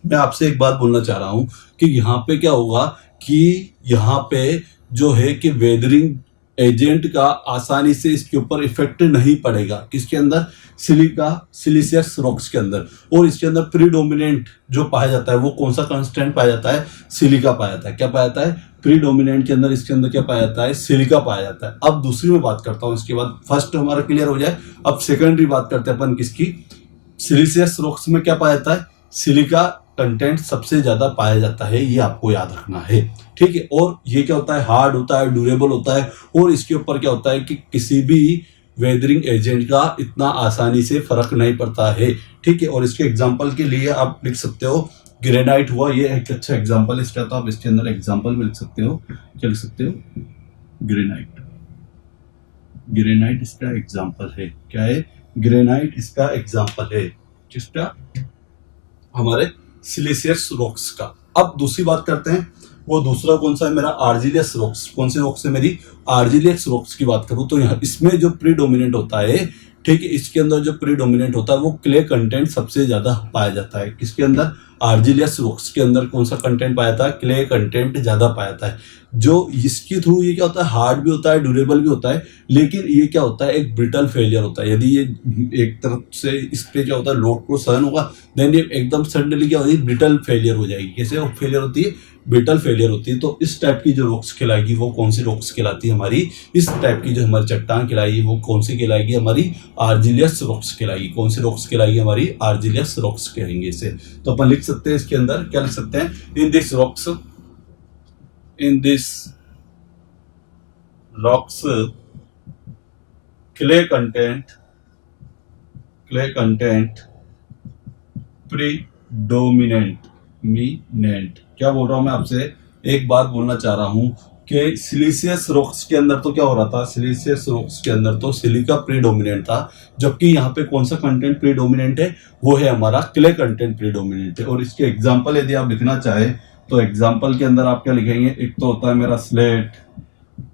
मैं आपसे एक बात बोलना चाह रहा हूं कि यहाँ पे क्या होगा कि यहाँ पे जो है कि वेदरिंग एजेंट का आसानी से इसके ऊपर इफेक्ट नहीं पड़ेगा। किसके अंदर, सिलिशियस रॉक्स के अंदर। और इसके अंदर प्रीडोमिनेंट जो पाया जाता है वो कौन सा कंस्टेंट पाया जाता है, सिलिका पाया जाता है। क्या पाया जाता है, प्रीडोमिनेंट के अंदर इसके अंदर क्या पाया जाता है, सिलिका पाया जाता है। अब दूसरी में बात करता हूं, इसके बाद फर्स्ट हमारा क्लियर हो जाए। अब सेकेंडरी बात करते हैं अपन किसकी, सिलिशियस रॉक्स में क्या पाया जाता है, सिलिका कंटेंट सबसे ज्यादा पाया जाता है, ये आपको याद रखना है। ठीक है, और ये क्या होता है, हार्ड होता है, ड्यूरेबल होता है, और इसके ऊपर क्या होता है कि किसी भी वेदरिंग एजेंट का इतना आसानी से फर्क नहीं पड़ता है, ठीक है। और इसके एग्जांपल के लिए आप लिख सकते हो ग्रेनाइट हुआ, ये एक अच्छा एग्जांपल इसका, तो आप इसके अंदर एग्जांपल भी लिख सकते हो। क्या लिख सकते हो? ग्रेनाइट। ग्रेनाइट इसका एग्जांपल है। क्या है? ग्रेनाइट इसका एग्जांपल है। किसका? हमारे सिलिशियस रॉक्स का। अब दूसरी बात करते हैं, वो दूसरा कौन सा है मेरा? Argillaceous rocks. कौन से रॉक्स है मेरी? आर्जिलियस रॉक्स की बात करूं तो यहाँ इसमें जो प्रीडोमिनेंट होता है, ठीक है, इसके अंदर जो प्रीडोमिनेंट होता है वो क्ले कंटेंट सबसे ज्यादा पाया जाता है। किसके अंदर? आर्जिलियस रॉक्स के अंदर कौन सा कंटेंट पाया जाता है? क्ले कंटेंट ज्यादा पाया जाता है। जो इसके थ्रू ये क्या होता है? हार्ड भी होता है, ड्यूरेबल भी होता है, लेकिन ये क्या होता है? एक ब्रिटल फेलियर होता है। यदि ये एक तरफ से इस पे क्या होता है? लोड को सहन होगा, देन ये एकदम सडनली क्या होती है? ब्रिटल फेलियर हो जाएगी। कैसे फेलियर होती है? ब्रिटल फेलियर होती है। तो इस टाइप की जो रॉक्स कहलाएगी वो कौन सी रॉक्स कहलाती है हमारी? इस टाइप की जो हमारी चट्टान कहलाएगी वो कौन सी कहलाएगी? हमारी आर्जिलियस रॉक्स कहलाएगी। कौन सी रॉक्स कहलाएगी? हमारी आर्जिलियस रॉक्स कहेंगे इसे। तो अपन लिख सकते हैं इसके अंदर, क्या लिख सकते हैं? In this rocks, in this rocks clay content predominant मिनेंट। क्या बोल रहा हूं मैं आपसे? एक बात बोलना चाह रहा हूं कि सिलिशियस रॉक्स के अंदर तो क्या हो रहा था? सिलिशियस रॉक्स के अंदर तो सिलिका प्रीडोमिनेंट था, जबकि यहाँ पे कौन सा कंटेंट प्रीडोमिनेंट है? वो है हमारा क्ले कंटेंट प्रीडोमिनेंट है। और इसके एग्जांपल यदि आप लिखना चाहे तो एग्जांपल के अंदर आप क्या लिखेंगे? एक तो होता है मेरा स्लेट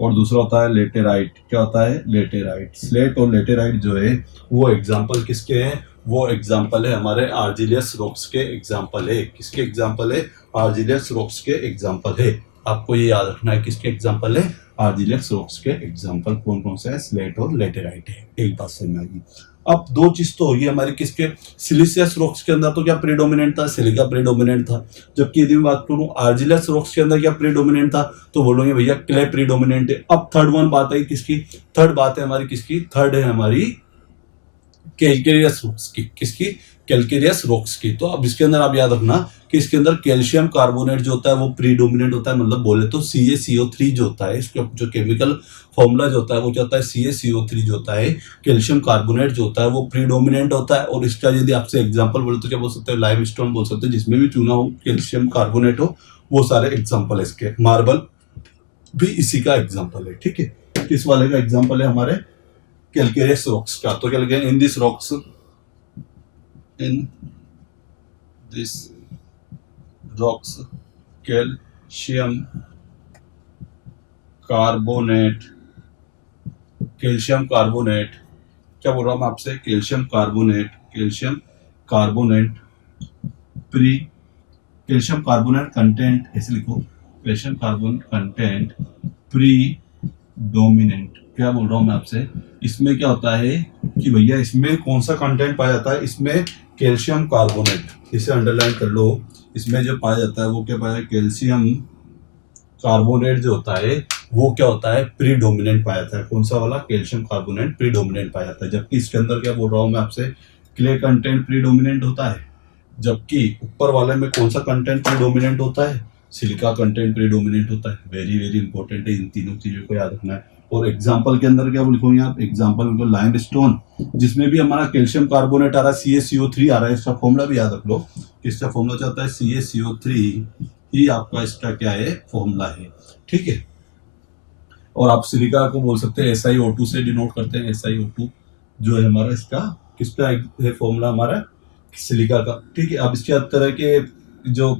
और दूसरा होता है लेटेराइट। क्या होता है? लेटेराइट। स्लेट और लेटेराइट जो है वो एग्जांपल किसके हैं? वो एग्जांपल है हमारे आर्जिलियस रॉक्स के एग्जांपल है। किसके एग्जांपल है? आर्जिलियस रॉक्स के एग्जांपल है। आपको ये याद रखना है किसके एग्जांपल है? आर्जिलियस रॉक्स के एग्जांपल कौन कौन से है? स्लेट और लेटेराइट है। एक बात समझ में आएगी। अब दो चीज तो होगी हमारी किसके? सिलिशियस रॉक्स के अंदर तो क्या प्रीडोमिनेंट था? सिलिका प्रीडोमिनेंट था। जबकि यदि मैं बात करूं आर्जिलियस रॉक्स के अंदर क्या प्रीडोमिनेंट था, तो बोलोगे भैया क्ले प्रीडोमिनेंट है। अब थर्ड वन बात है किसकी? थर्ड बात है हमारी किसकी? थर्ड है हमारी कैलकेरियस रॉक्स की। किसकी? कैलकेरियस रॉक्स की। तो अब इसके अंदर आप याद रखना कि इसके अंदर कैल्शियम कार्बोनेट जो होता है वो प्रीडोमिनेंट होता है। मतलब बोले तो CaCO3 जो होता है, इसका जो केमिकल फॉर्मूला जो होता है वो क्या होता है? CaCO3 जो होता है, कैल्शियम कार्बोनेट जो होता है वो प्रीडोमिनेंट होता है। और इसका यदि आपसे एग्जाम्पल बोले तो क्या बोल सकते हैं? लाइमस्टोन बोल सकते हैं, जिसमें भी चूना हो कैल्शियम कार्बोनेट हो, वो सारे एग्जाम्पल है इसके। मार्बल भी इसी का एग्जाम्पल है, ठीक है। किस वाले का एग्जाम्पल है? हमारे कैलकेरियस रॉक्स का। तो क्या लिखें? In this rocks, in this rocks calcium carbonate, calcium carbonate. क्या बोल रहा हूं मैं आपसे? Calcium carbonate, calcium carbonate pre, calcium carbonate content ऐसे लिखो, calcium carbonate content pre dominant. क्या बोल रहा हूं मैं आपसे? इसमें क्या होता है कि भैया इसमें कौन सा कंटेंट पाया जाता है? इसमें कैल्शियम कार्बोनेट। इसे अंडरलाइन कर लो। इसमें जो पाया जाता है वो क्या पाया? कैल्शियम कार्बोनेट जो होता है वो क्या होता है? प्रीडोमिनेंट पाया जाता है। कौन सा वाला? कैल्शियम कार्बोनेट प्रीडोमिनेंट पाया जाता है। जबकि इसके अंदर क्या बोल रहा हूं मैं आपसे? क्ले कंटेंट प्रीडोमिनेंट होता है। जबकि ऊपर वाले में कौन सा कंटेंट प्रीडोमिनेंट होता है? सिलिका कंटेंट प्रीडोमिनेंट होता है। वेरी वेरी इंपॉर्टेंट है, इन तीनों चीजों को याद रखना है। और एग्जाम्पल के अंदर क्या लिखोगे आप? एग्जाम्पल में लाइमस्टोन, जिसमें भी हमारा कैल्शियम कार्बोनेट आ रहा है, CaCO3 आ रहा है। इसका फॉर्मूला भी याद रख लो। इसका फॉर्मूला क्या होता है? CaCO3 ही आपका इसका क्या है? फॉर्मूला है, ठीक है। और आप सिलिका को बोल सकते हैं SiO2 से डिनोट करते हैं। SiO2 जो है हमारा इसका किसका है? फॉर्मूला हमारा सिलिका का, ठीक है। अब इसके तरह के जो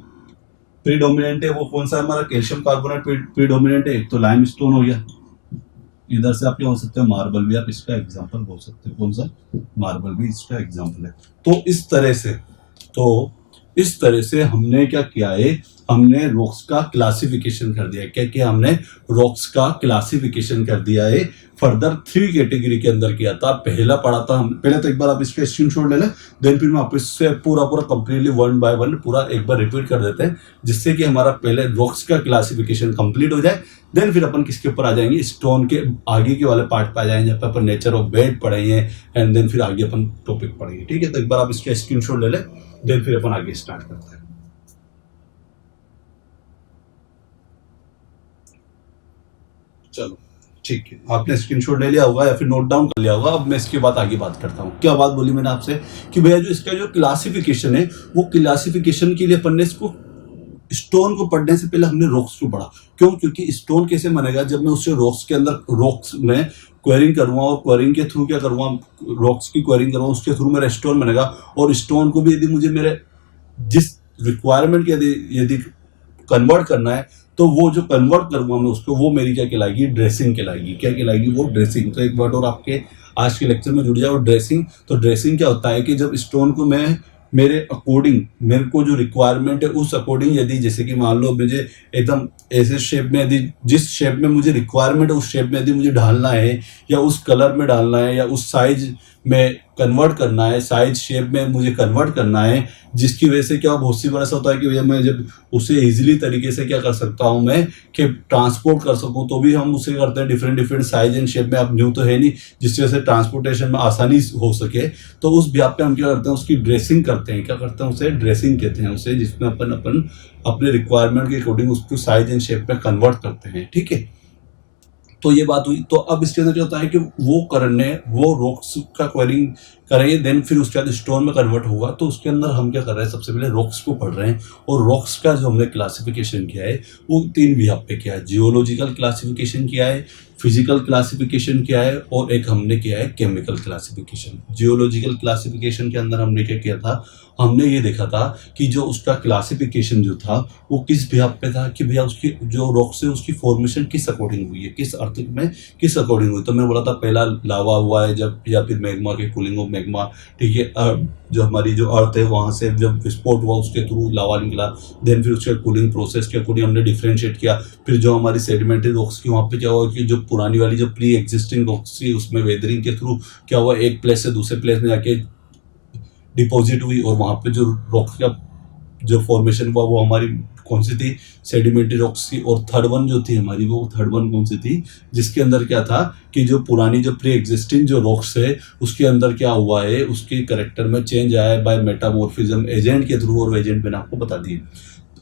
प्रीडोमिनेंट है वो कौन सा है? हमारा कैल्शियम कार्बोनेट प्रीडोमिनेंट है। एक तो लाइमस्टोन हो गया, इधर से आप क्या हो सकते हैं? मार्बल भी आप इसका एग्जांपल बोल सकते हैं। कौन सा? मार्बल भी इसका एग्जांपल है। तो इस तरह से हमने क्या किया है? हमने रॉक्स का क्लासिफिकेशन कर दिया है। क्या किया हमने? रॉक्स का क्लासिफिकेशन कर दिया है। फर्दर 3 कैटेगरी के अंदर किया था। पहला पढ़ा था हम, पहले तो एक बार आप इसका स्क्रीनशॉट ले लें, देन फिर मैं आपको इससे पूरा कंप्लीटली 1 बाय 1 पूरा एक बार रिपीट कर देते हैं, जिससे कि हमारा पहले रॉक्स का क्लासिफिकेशन कंप्लीट हो जाए। देन फिर अपन किसके ऊपर आ जाएंगे? स्टोन के आगे के वाले पार्ट पे आ जाएंगे, जब पे अपन नेचर ऑफ बेड पढ़ेंगे, एंड देन फिर आगे अपन टॉपिक पढ़ेंगे, ठीक है। तो एक बार आप इसका स्क्रीनशॉट ले लें, देन फिर अपन आगे स्टार्ट करते हैं। चलो ठीक है, आपने स्क्रीनशॉट ले लिया होगा या फिर नोट डाउन कर लिया होगा। अब मैं इसके बाद आगे बात करता हूँ। क्या बात बोली मैंने आपसे कि भैया जो इसका जो क्लासिफिकेशन है, वो क्लासिफिकेशन के लिए अपन ने इसको स्टोन को पढ़ने से पहले हमने रॉक्स को पढ़ा। क्यों? क्योंकि स्टोन कैसे बनेगा? जब मैं उससे रॉक्स के अंदर रॉक्स में क्वेरिंग करूंगा और क्वेरिंग के थ्रू क्या करूंगा, रॉक्स की क्वेरिंग करूंगा, उसके थ्रू मेरा स्टोन बनेगा। और स्टोन को भी यदि मुझे मेरे जिस रिक्वायरमेंट के यदि कन्वर्ट करना है, तो वो जो कन्वर्ट करूंगा मैं उसको, वो मेरी क्या कहलाएगी? ड्रेसिंग कहलाएगी। क्या कहलाएगी? वो ड्रेसिंग। तो एक वर्ड और आपके आज के लेक्चर में जुड़ जाए, और ड्रेसिंग। तो ड्रेसिंग क्या होता है कि जब स्टोन को मैं मेरे अकॉर्डिंग, मेरे को जो रिक्वायरमेंट है उस अकॉर्डिंग, यदि जैसे कि मान लो मुझे एकदम ऐसे शेप में, यदि जिस शेप में मुझे रिक्वायरमेंट है उस शेप में यदि मुझे डालना है, या उस कलर में डालना है, या उस साइज में कन्वर्ट करना है, साइज शेप में मुझे कन्वर्ट करना है, जिसकी वजह से क्या बहुत सी बार ऐसा होता है कि भैया मैं जब उसे इजीली तरीके से क्या कर सकता हूँ मैं, कि ट्रांसपोर्ट कर सकूँ, तो भी हम उसे करते हैं different different size and shape में। अब न्यू तो है नहीं, जिसकी वजह से ट्रांसपोर्टेशन में आसानी हो सके, तो उस ब्याप पे हम क्या करते हैं? उसकी ड्रेसिंग करते हैं। क्या करते हैं? उसे ड्रेसिंग कहते हैं उसे, जिसमें अपन अपन अपने रिक्वायरमेंट के अकॉर्डिंग उसको साइज एंड शेप में कन्वर्ट करते हैं। ठीक है, तो ये बात हुई। तो अब इसके अंदर क्या होता है कि वो रॉक्स का क्वेरिंग करेंगे, देन फिर उसके बाद स्टोन में कन्वर्ट होगा। तो उसके अंदर हम क्या कर रहे हैं? सबसे पहले रॉक्स को पढ़ रहे हैं, और रॉक्स का जो हमने क्लासिफिकेशन किया है वो 3 विभाग पे किया है। जियोलॉजिकल क्लासिफिकेशन किया है, फिजिकल क्लासिफिकेशन किया है, और एक हमने किया है केमिकल क्लासिफिकेशन। जियोलॉजिकल क्लासिफिकेशन के अंदर हमने क्या किया था? हमने ये देखा था कि जो उसका क्लासिफिकेशन जो था वो किस विभाग पे था, कि भैया उसकी जो रॉक्स है उसकी फॉर्मेशन किस अकॉर्डिंग हुई है, किस अर्थ में किस अकॉर्डिंग हुई। तो मैं बोला था पहला लावा हुआ है जब, या फिर मैग्मा के कूलिंग ऑफ मैग्मा। ठीक है, जो हमारी जो अर्थ है वहाँ से जब विस्फोट हुआ उसके थ्रू लावा निकला, देन फिर उसके कूलिंग प्रोसेस के अकॉर्डिंग हमने डिफ्रेंशिएट किया। फिर जो हमारी सेडिमेंट्री रॉक्स की वहाँ पे क्या हुआ कि जो पुरानी वाली जो प्री एग्जिस्टिंग रॉक्स थी उसमें वेदरिंग के थ्रू क्या हुआ, एक प्लेस से दूसरे प्लेस में जाके डिपॉजिट हुई, और वहाँ पे जो रॉक्स का जो फॉर्मेशन हुआ वो हमारी कौन सी थी? सेडिमेंट्री रॉक्स की। और थर्ड वन जो थी हमारी, वो थर्ड वन कौन सी थी? जिसके अंदर क्या था कि जो पुरानी जो प्री एग्जिस्टिंग जो रॉक्स है उसके अंदर क्या हुआ है, उसके करेक्टर में चेंज आया है बाय मेटामॉर्फिज्म एजेंट के थ्रू, और एजेंट मैंने आपको बता दिए।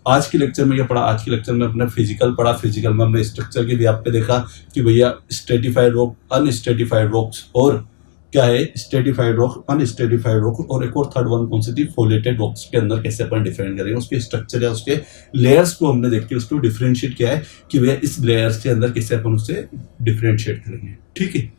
आज के लेक्चर में क्या पढ़ा? आज के लेक्चर में अपने फिजिकल पढ़ा। फिजिकल में हमने स्ट्रक्चर के भी आप पे देखा कि भैया स्ट्रेटिफाइड रॉक, अनस्ट्रेटिफाइड रॉक्स, और क्या है? स्ट्रेटिफाइड रॉक, अनस्ट्रेटिफाइड रॉक, और एक और थर्ड वन कौन सी थी? फोलेटेड रॉक्स के अंदर कैसे अपन डिफरेंट करेंगे उसके स्ट्रक्चर या उसके लेयर्स को हमने देख के उसको डिफरेंशिएट किया है कि भैया इस लेयर्स के अंदर कैसे अपन उससे डिफरेंशिएट करेंगे। ठीक है,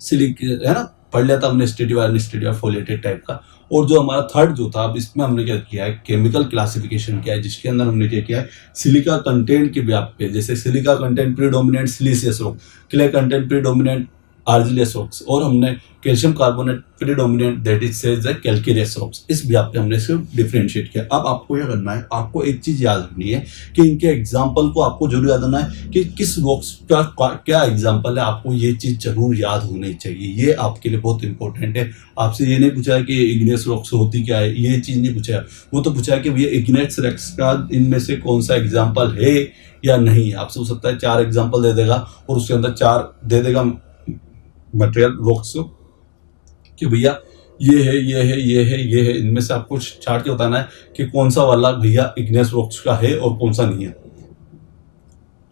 सिलिक है ना, पढ़ लिया था हमने स्ट्रेटिफाइड फोलेटेड टाइप का। और जो हमारा थर्ड जो था, अब इसमें हमने क्या किया है? केमिकल क्लासिफिकेशन किया है, जिसके अंदर हमने क्या किया है? सिलिका कंटेंट के व्याप पे, जैसे silica content predominant siliceous rock, clay content predominant argillaceous rocks, और हमने calcium carbonate predominant that is says calcareous rocks. इस व्याप पे हमने सिर्फ डिफरेंशिएट किया। अब आपको क्या करना है? आपको एक चीज याद रखनी है कि इनके एग्जाम्पल को आपको जरूर याद रखना है कि किस रॉक्स का क्या एग्जाम्पल है। आपको ये चीज जरूर याद होनी चाहिए, ये आपके लिए बहुत इंपॉर्टेंट है। आपसे ये नहीं पूछा है कि इग्नियस रॉक्स होती क्या है, ये चीज नहीं पूछा है। वो तो पूछा है कि भैया इग्नियस रॉक्स का इनमें से कौन सा एग्जाम्पल है या नहीं। आपसे हो सकता है 4 एग्जाम्पल दे देगा, और उसके अंदर 4 दे देगा मटेरियल रॉक्स कि भैया ये है, ये है, ये है, ये है। इनमें से आपको छाट के बताना है कि कौन सा वाला भैया इग्नियस रॉक्स का है और कौन सा नहीं है।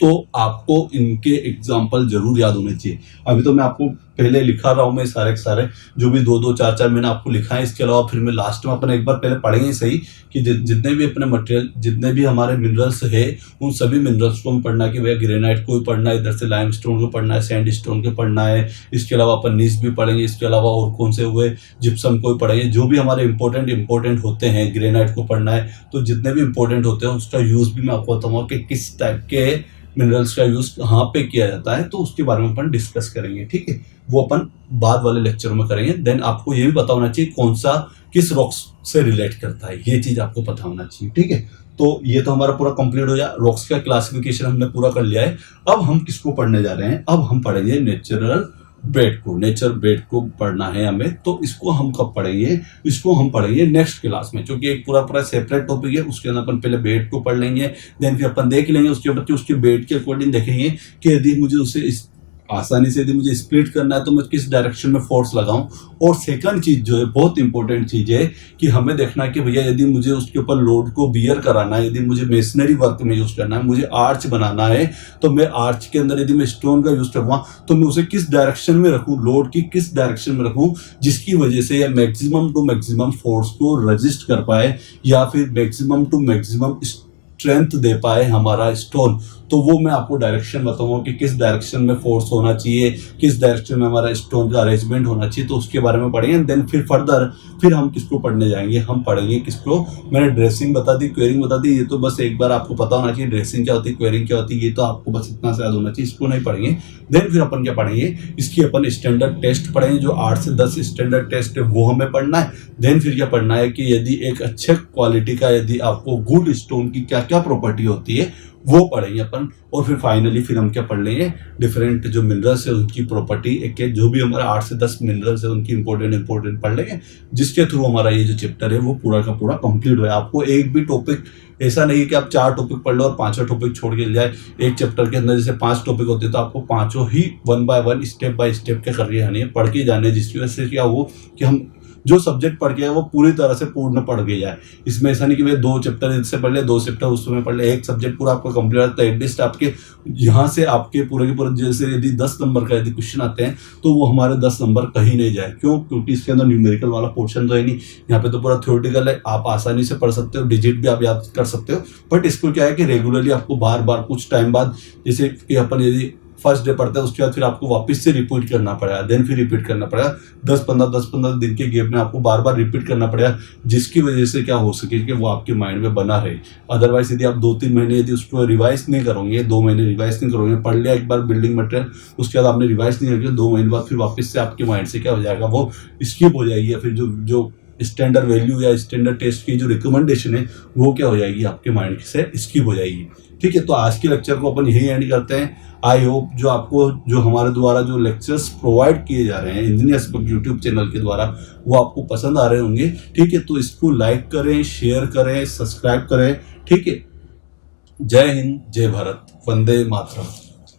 तो आपको इनके एग्जाम्पल जरूर याद होने चाहिए। अभी तो मैं आपको पहले लिखा रहा हूँ, मैं सारे के सारे जो भी 2-2, 4-4 मैंने आपको लिखा है। इसके अलावा फिर मैं लास्ट में अपन एक बार पहले पढ़ेंगे सही कि जितने भी अपने मटेरियल, जितने भी हमारे मिनरल्स है, उन सभी मिनरल्स को हम पढ़ना कि भैया ग्रेनाइट को भी पढ़ना है, इधर से लाइमस्टोन को पढ़ना है, सैंडस्टोन को पढ़ना है। इसके अलावा अपन नीस भी पढ़ेंगे। इसके अलावा और कौन से हुए? जिप्सम को भी पढ़ेंगे। जो भी हमारे इंपॉर्टेंट होते हैं, ग्रेनाइट को पढ़ना है। तो जितने भी इंपॉर्टेंट होते हैं उसका यूज़ भी मैं आपको बताऊँगा कि किस टाइप के मिनरल्स का यूज कहाँ पे किया जाता है, तो उसके बारे में अपन डिस्कस करेंगे। ठीक है, वो अपन बाद वाले लेक्चरों में करेंगे। देन आपको ये भी पता होना चाहिए कौन सा किस रॉक्स से रिलेट करता है, ये चीज आपको पता होना चाहिए। ठीक है, तो ये तो हमारा पूरा कंप्लीट हो गया। रॉक्स का क्लासिफिकेशन हमने पूरा कर लिया है। अब हम किसको पढ़ने जा रहे हैं? अब हम पढ़ेंगे नेचुरल ब्रेड को। नेचर ब्रेड को पढ़ना है हमें। तो इसको हम कब पढ़ेंगे? इसको हम पढ़ेंगे नेक्स्ट क्लास में, क्योंकि एक पूरा सेपरेट टॉपिक है। उसके अंदर अपन पहले ब्रेड को पढ़ लेंगे, देन फिर अपन देख लेंगे उसके बाद उसके ब्रेड के अकॉर्डिंग देखेंगे कि यदि मुझे उसे आसानी से यदि मुझे स्प्लिट करना है तो मैं किस डायरेक्शन में फोर्स लगाऊं। और सेकंड चीज जो है, बहुत इंपॉर्टेंट चीज है कि हमें देखना है कि भैया यदि मुझे उसके ऊपर लोड को बियर कराना है, यदि मुझे मेसनरी वर्क में यूज करना है, मुझे आर्च बनाना है, तो मैं आर्च के अंदर यदि मैं स्टोन का यूज करूँगा तो मैं उसे किस डायरेक्शन में रखूँ, लोड की किस डायरेक्शन में रखूँ, जिसकी वजह से यह मैक्सिमम टू मैक्सिमम फोर्स को रजिस्ट कर पाए या फिर मैक्सिमम टू मैक्सिमम स्ट्रेंथ दे पाए हमारा स्टोन। तो वो मैं आपको डायरेक्शन बताऊंगा कि किस डायरेक्शन में फोर्स होना चाहिए, किस डायरेक्शन में हमारा स्टोन का अरेंजमेंट होना चाहिए, तो उसके बारे में पढ़ेंगे। देन फिर फर्दर फिर हम किसको पढ़ने जाएंगे, हम पढ़ेंगे किसको, मैंने ड्रेसिंग बता दी, क्वेरिंग बता दी, ये तो बस एक बार आपको पता होना चाहिए ड्रेसिंग क्या होती है, क्वेरिंग क्या होती है, ये तो आपको बस इतना से याद होना चाहिए, इसको नहीं पढ़ेंगे। देन फिर अपन क्या पढ़ेंगे, इसकी अपन स्टैंडर्ड टेस्ट पढ़ेंगे, जो 8 से 10 स्टैंडर्ड टेस्ट है वो हमें पढ़ना है। देन फिर क्या पढ़ना है कि यदि एक अच्छे क्वालिटी का, यदि आपको गुड स्टोन की क्या क्या प्रॉपर्टी होती है वो पढ़ेंगे अपन। और फिर फाइनली फिर हम क्या पढ़ लेंगे, डिफरेंट जो मिनरल्स है उनकी प्रॉपर्टी, एक जो भी हमारा 8 से 10 मिनरल्स है उनकी इंपॉर्टेंट पढ़ लेंगे, जिसके थ्रू हमारा ये जो चैप्टर है वो पूरा का पूरा कंप्लीट हो। आपको एक भी टॉपिक ऐसा नहीं है कि आप 4 टॉपिक पढ़ लो और 5वां टॉपिक छोड़ के जाए। एक चैप्टर के अंदर जैसे 5 टॉपिक होते हैं तो आपको 5 ही 1 बाय 1 स्टेप बाय स्टेप क्या कर रही है, पढ़ के जाने, जिसकी वजह से क्या हो कि हम जो सब्जेक्ट पढ़ के आए वो पूरी तरह से पूर्ण पढ़ के जाए। इसमें ऐसा नहीं कि भाई 2 चैप्टर इससे पढ़ ले, 2 चैप्टर उसमें पढ़ ले, एक सब्जेक्ट पूरा आपका कंप्लीट होता है। एटलीस्ट आपके यहाँ से आपके पूरे के पूरे, जैसे यदि 10 नंबर का यदि क्वेश्चन आते हैं तो वो हमारे 10 नंबर कहीं नहीं जाए। क्यों? क्योंकि इसके अंदर न्यूमेरिकल वाला पोर्शन तो है नहीं, यहाँ पे तो पूरा थ्योरेटिकल है, आप आसानी से पढ़ सकते हो, डिजिट भी आप याद कर सकते हो। बट इसको क्या है कि रेगुलरली आपको बार बार कुछ टाइम बाद, जैसे कि अपन यदि फर्स्ट डे पढ़ते हैं उसके बाद फिर आपको वापस से रिपीट करना पड़ेगा, देन फिर रिपीट करना पड़ेगा, 10-15 दिन के गैप में आपको बार बार रिपीट करना पड़ेगा, जिसकी वजह से क्या हो सके कि वो आपके माइंड में बना रहे। अदरवाइज यदि आप 2-3 महीने यदि उसको रिवाइज नहीं करोगे, 2 महीने रिवाइज नहीं करोगे, पढ़ लिया एक बार बिल्डिंग मटेरियल, उसके बाद आपने रिवाइज नहीं किया, 2 महीने बाद फिर वापस से आपके माइंड से क्या हो जाएगा, वो स्किप हो जाएगी, या फिर जो स्टैंडर्ड वैल्यू या स्टैंडर्ड टेस्ट की जो रिकमेंडेशन है वो क्या हो जाएगी, आपके माइंड से स्किप हो जाएगी। ठीक है, तो आज के लेक्चर को अपन यही एंड करते हैं। आई होप जो आपको जो हमारे द्वारा जो लेक्चर्स प्रोवाइड किए जा रहे हैं इंजीनियर्स बक यूट्यूब चैनल के द्वारा वो आपको पसंद आ रहे होंगे। ठीक है, तो इसको लाइक करें, शेयर करें, सब्सक्राइब करें। ठीक है, जय हिंद, जय भारत, वंदे मातरम।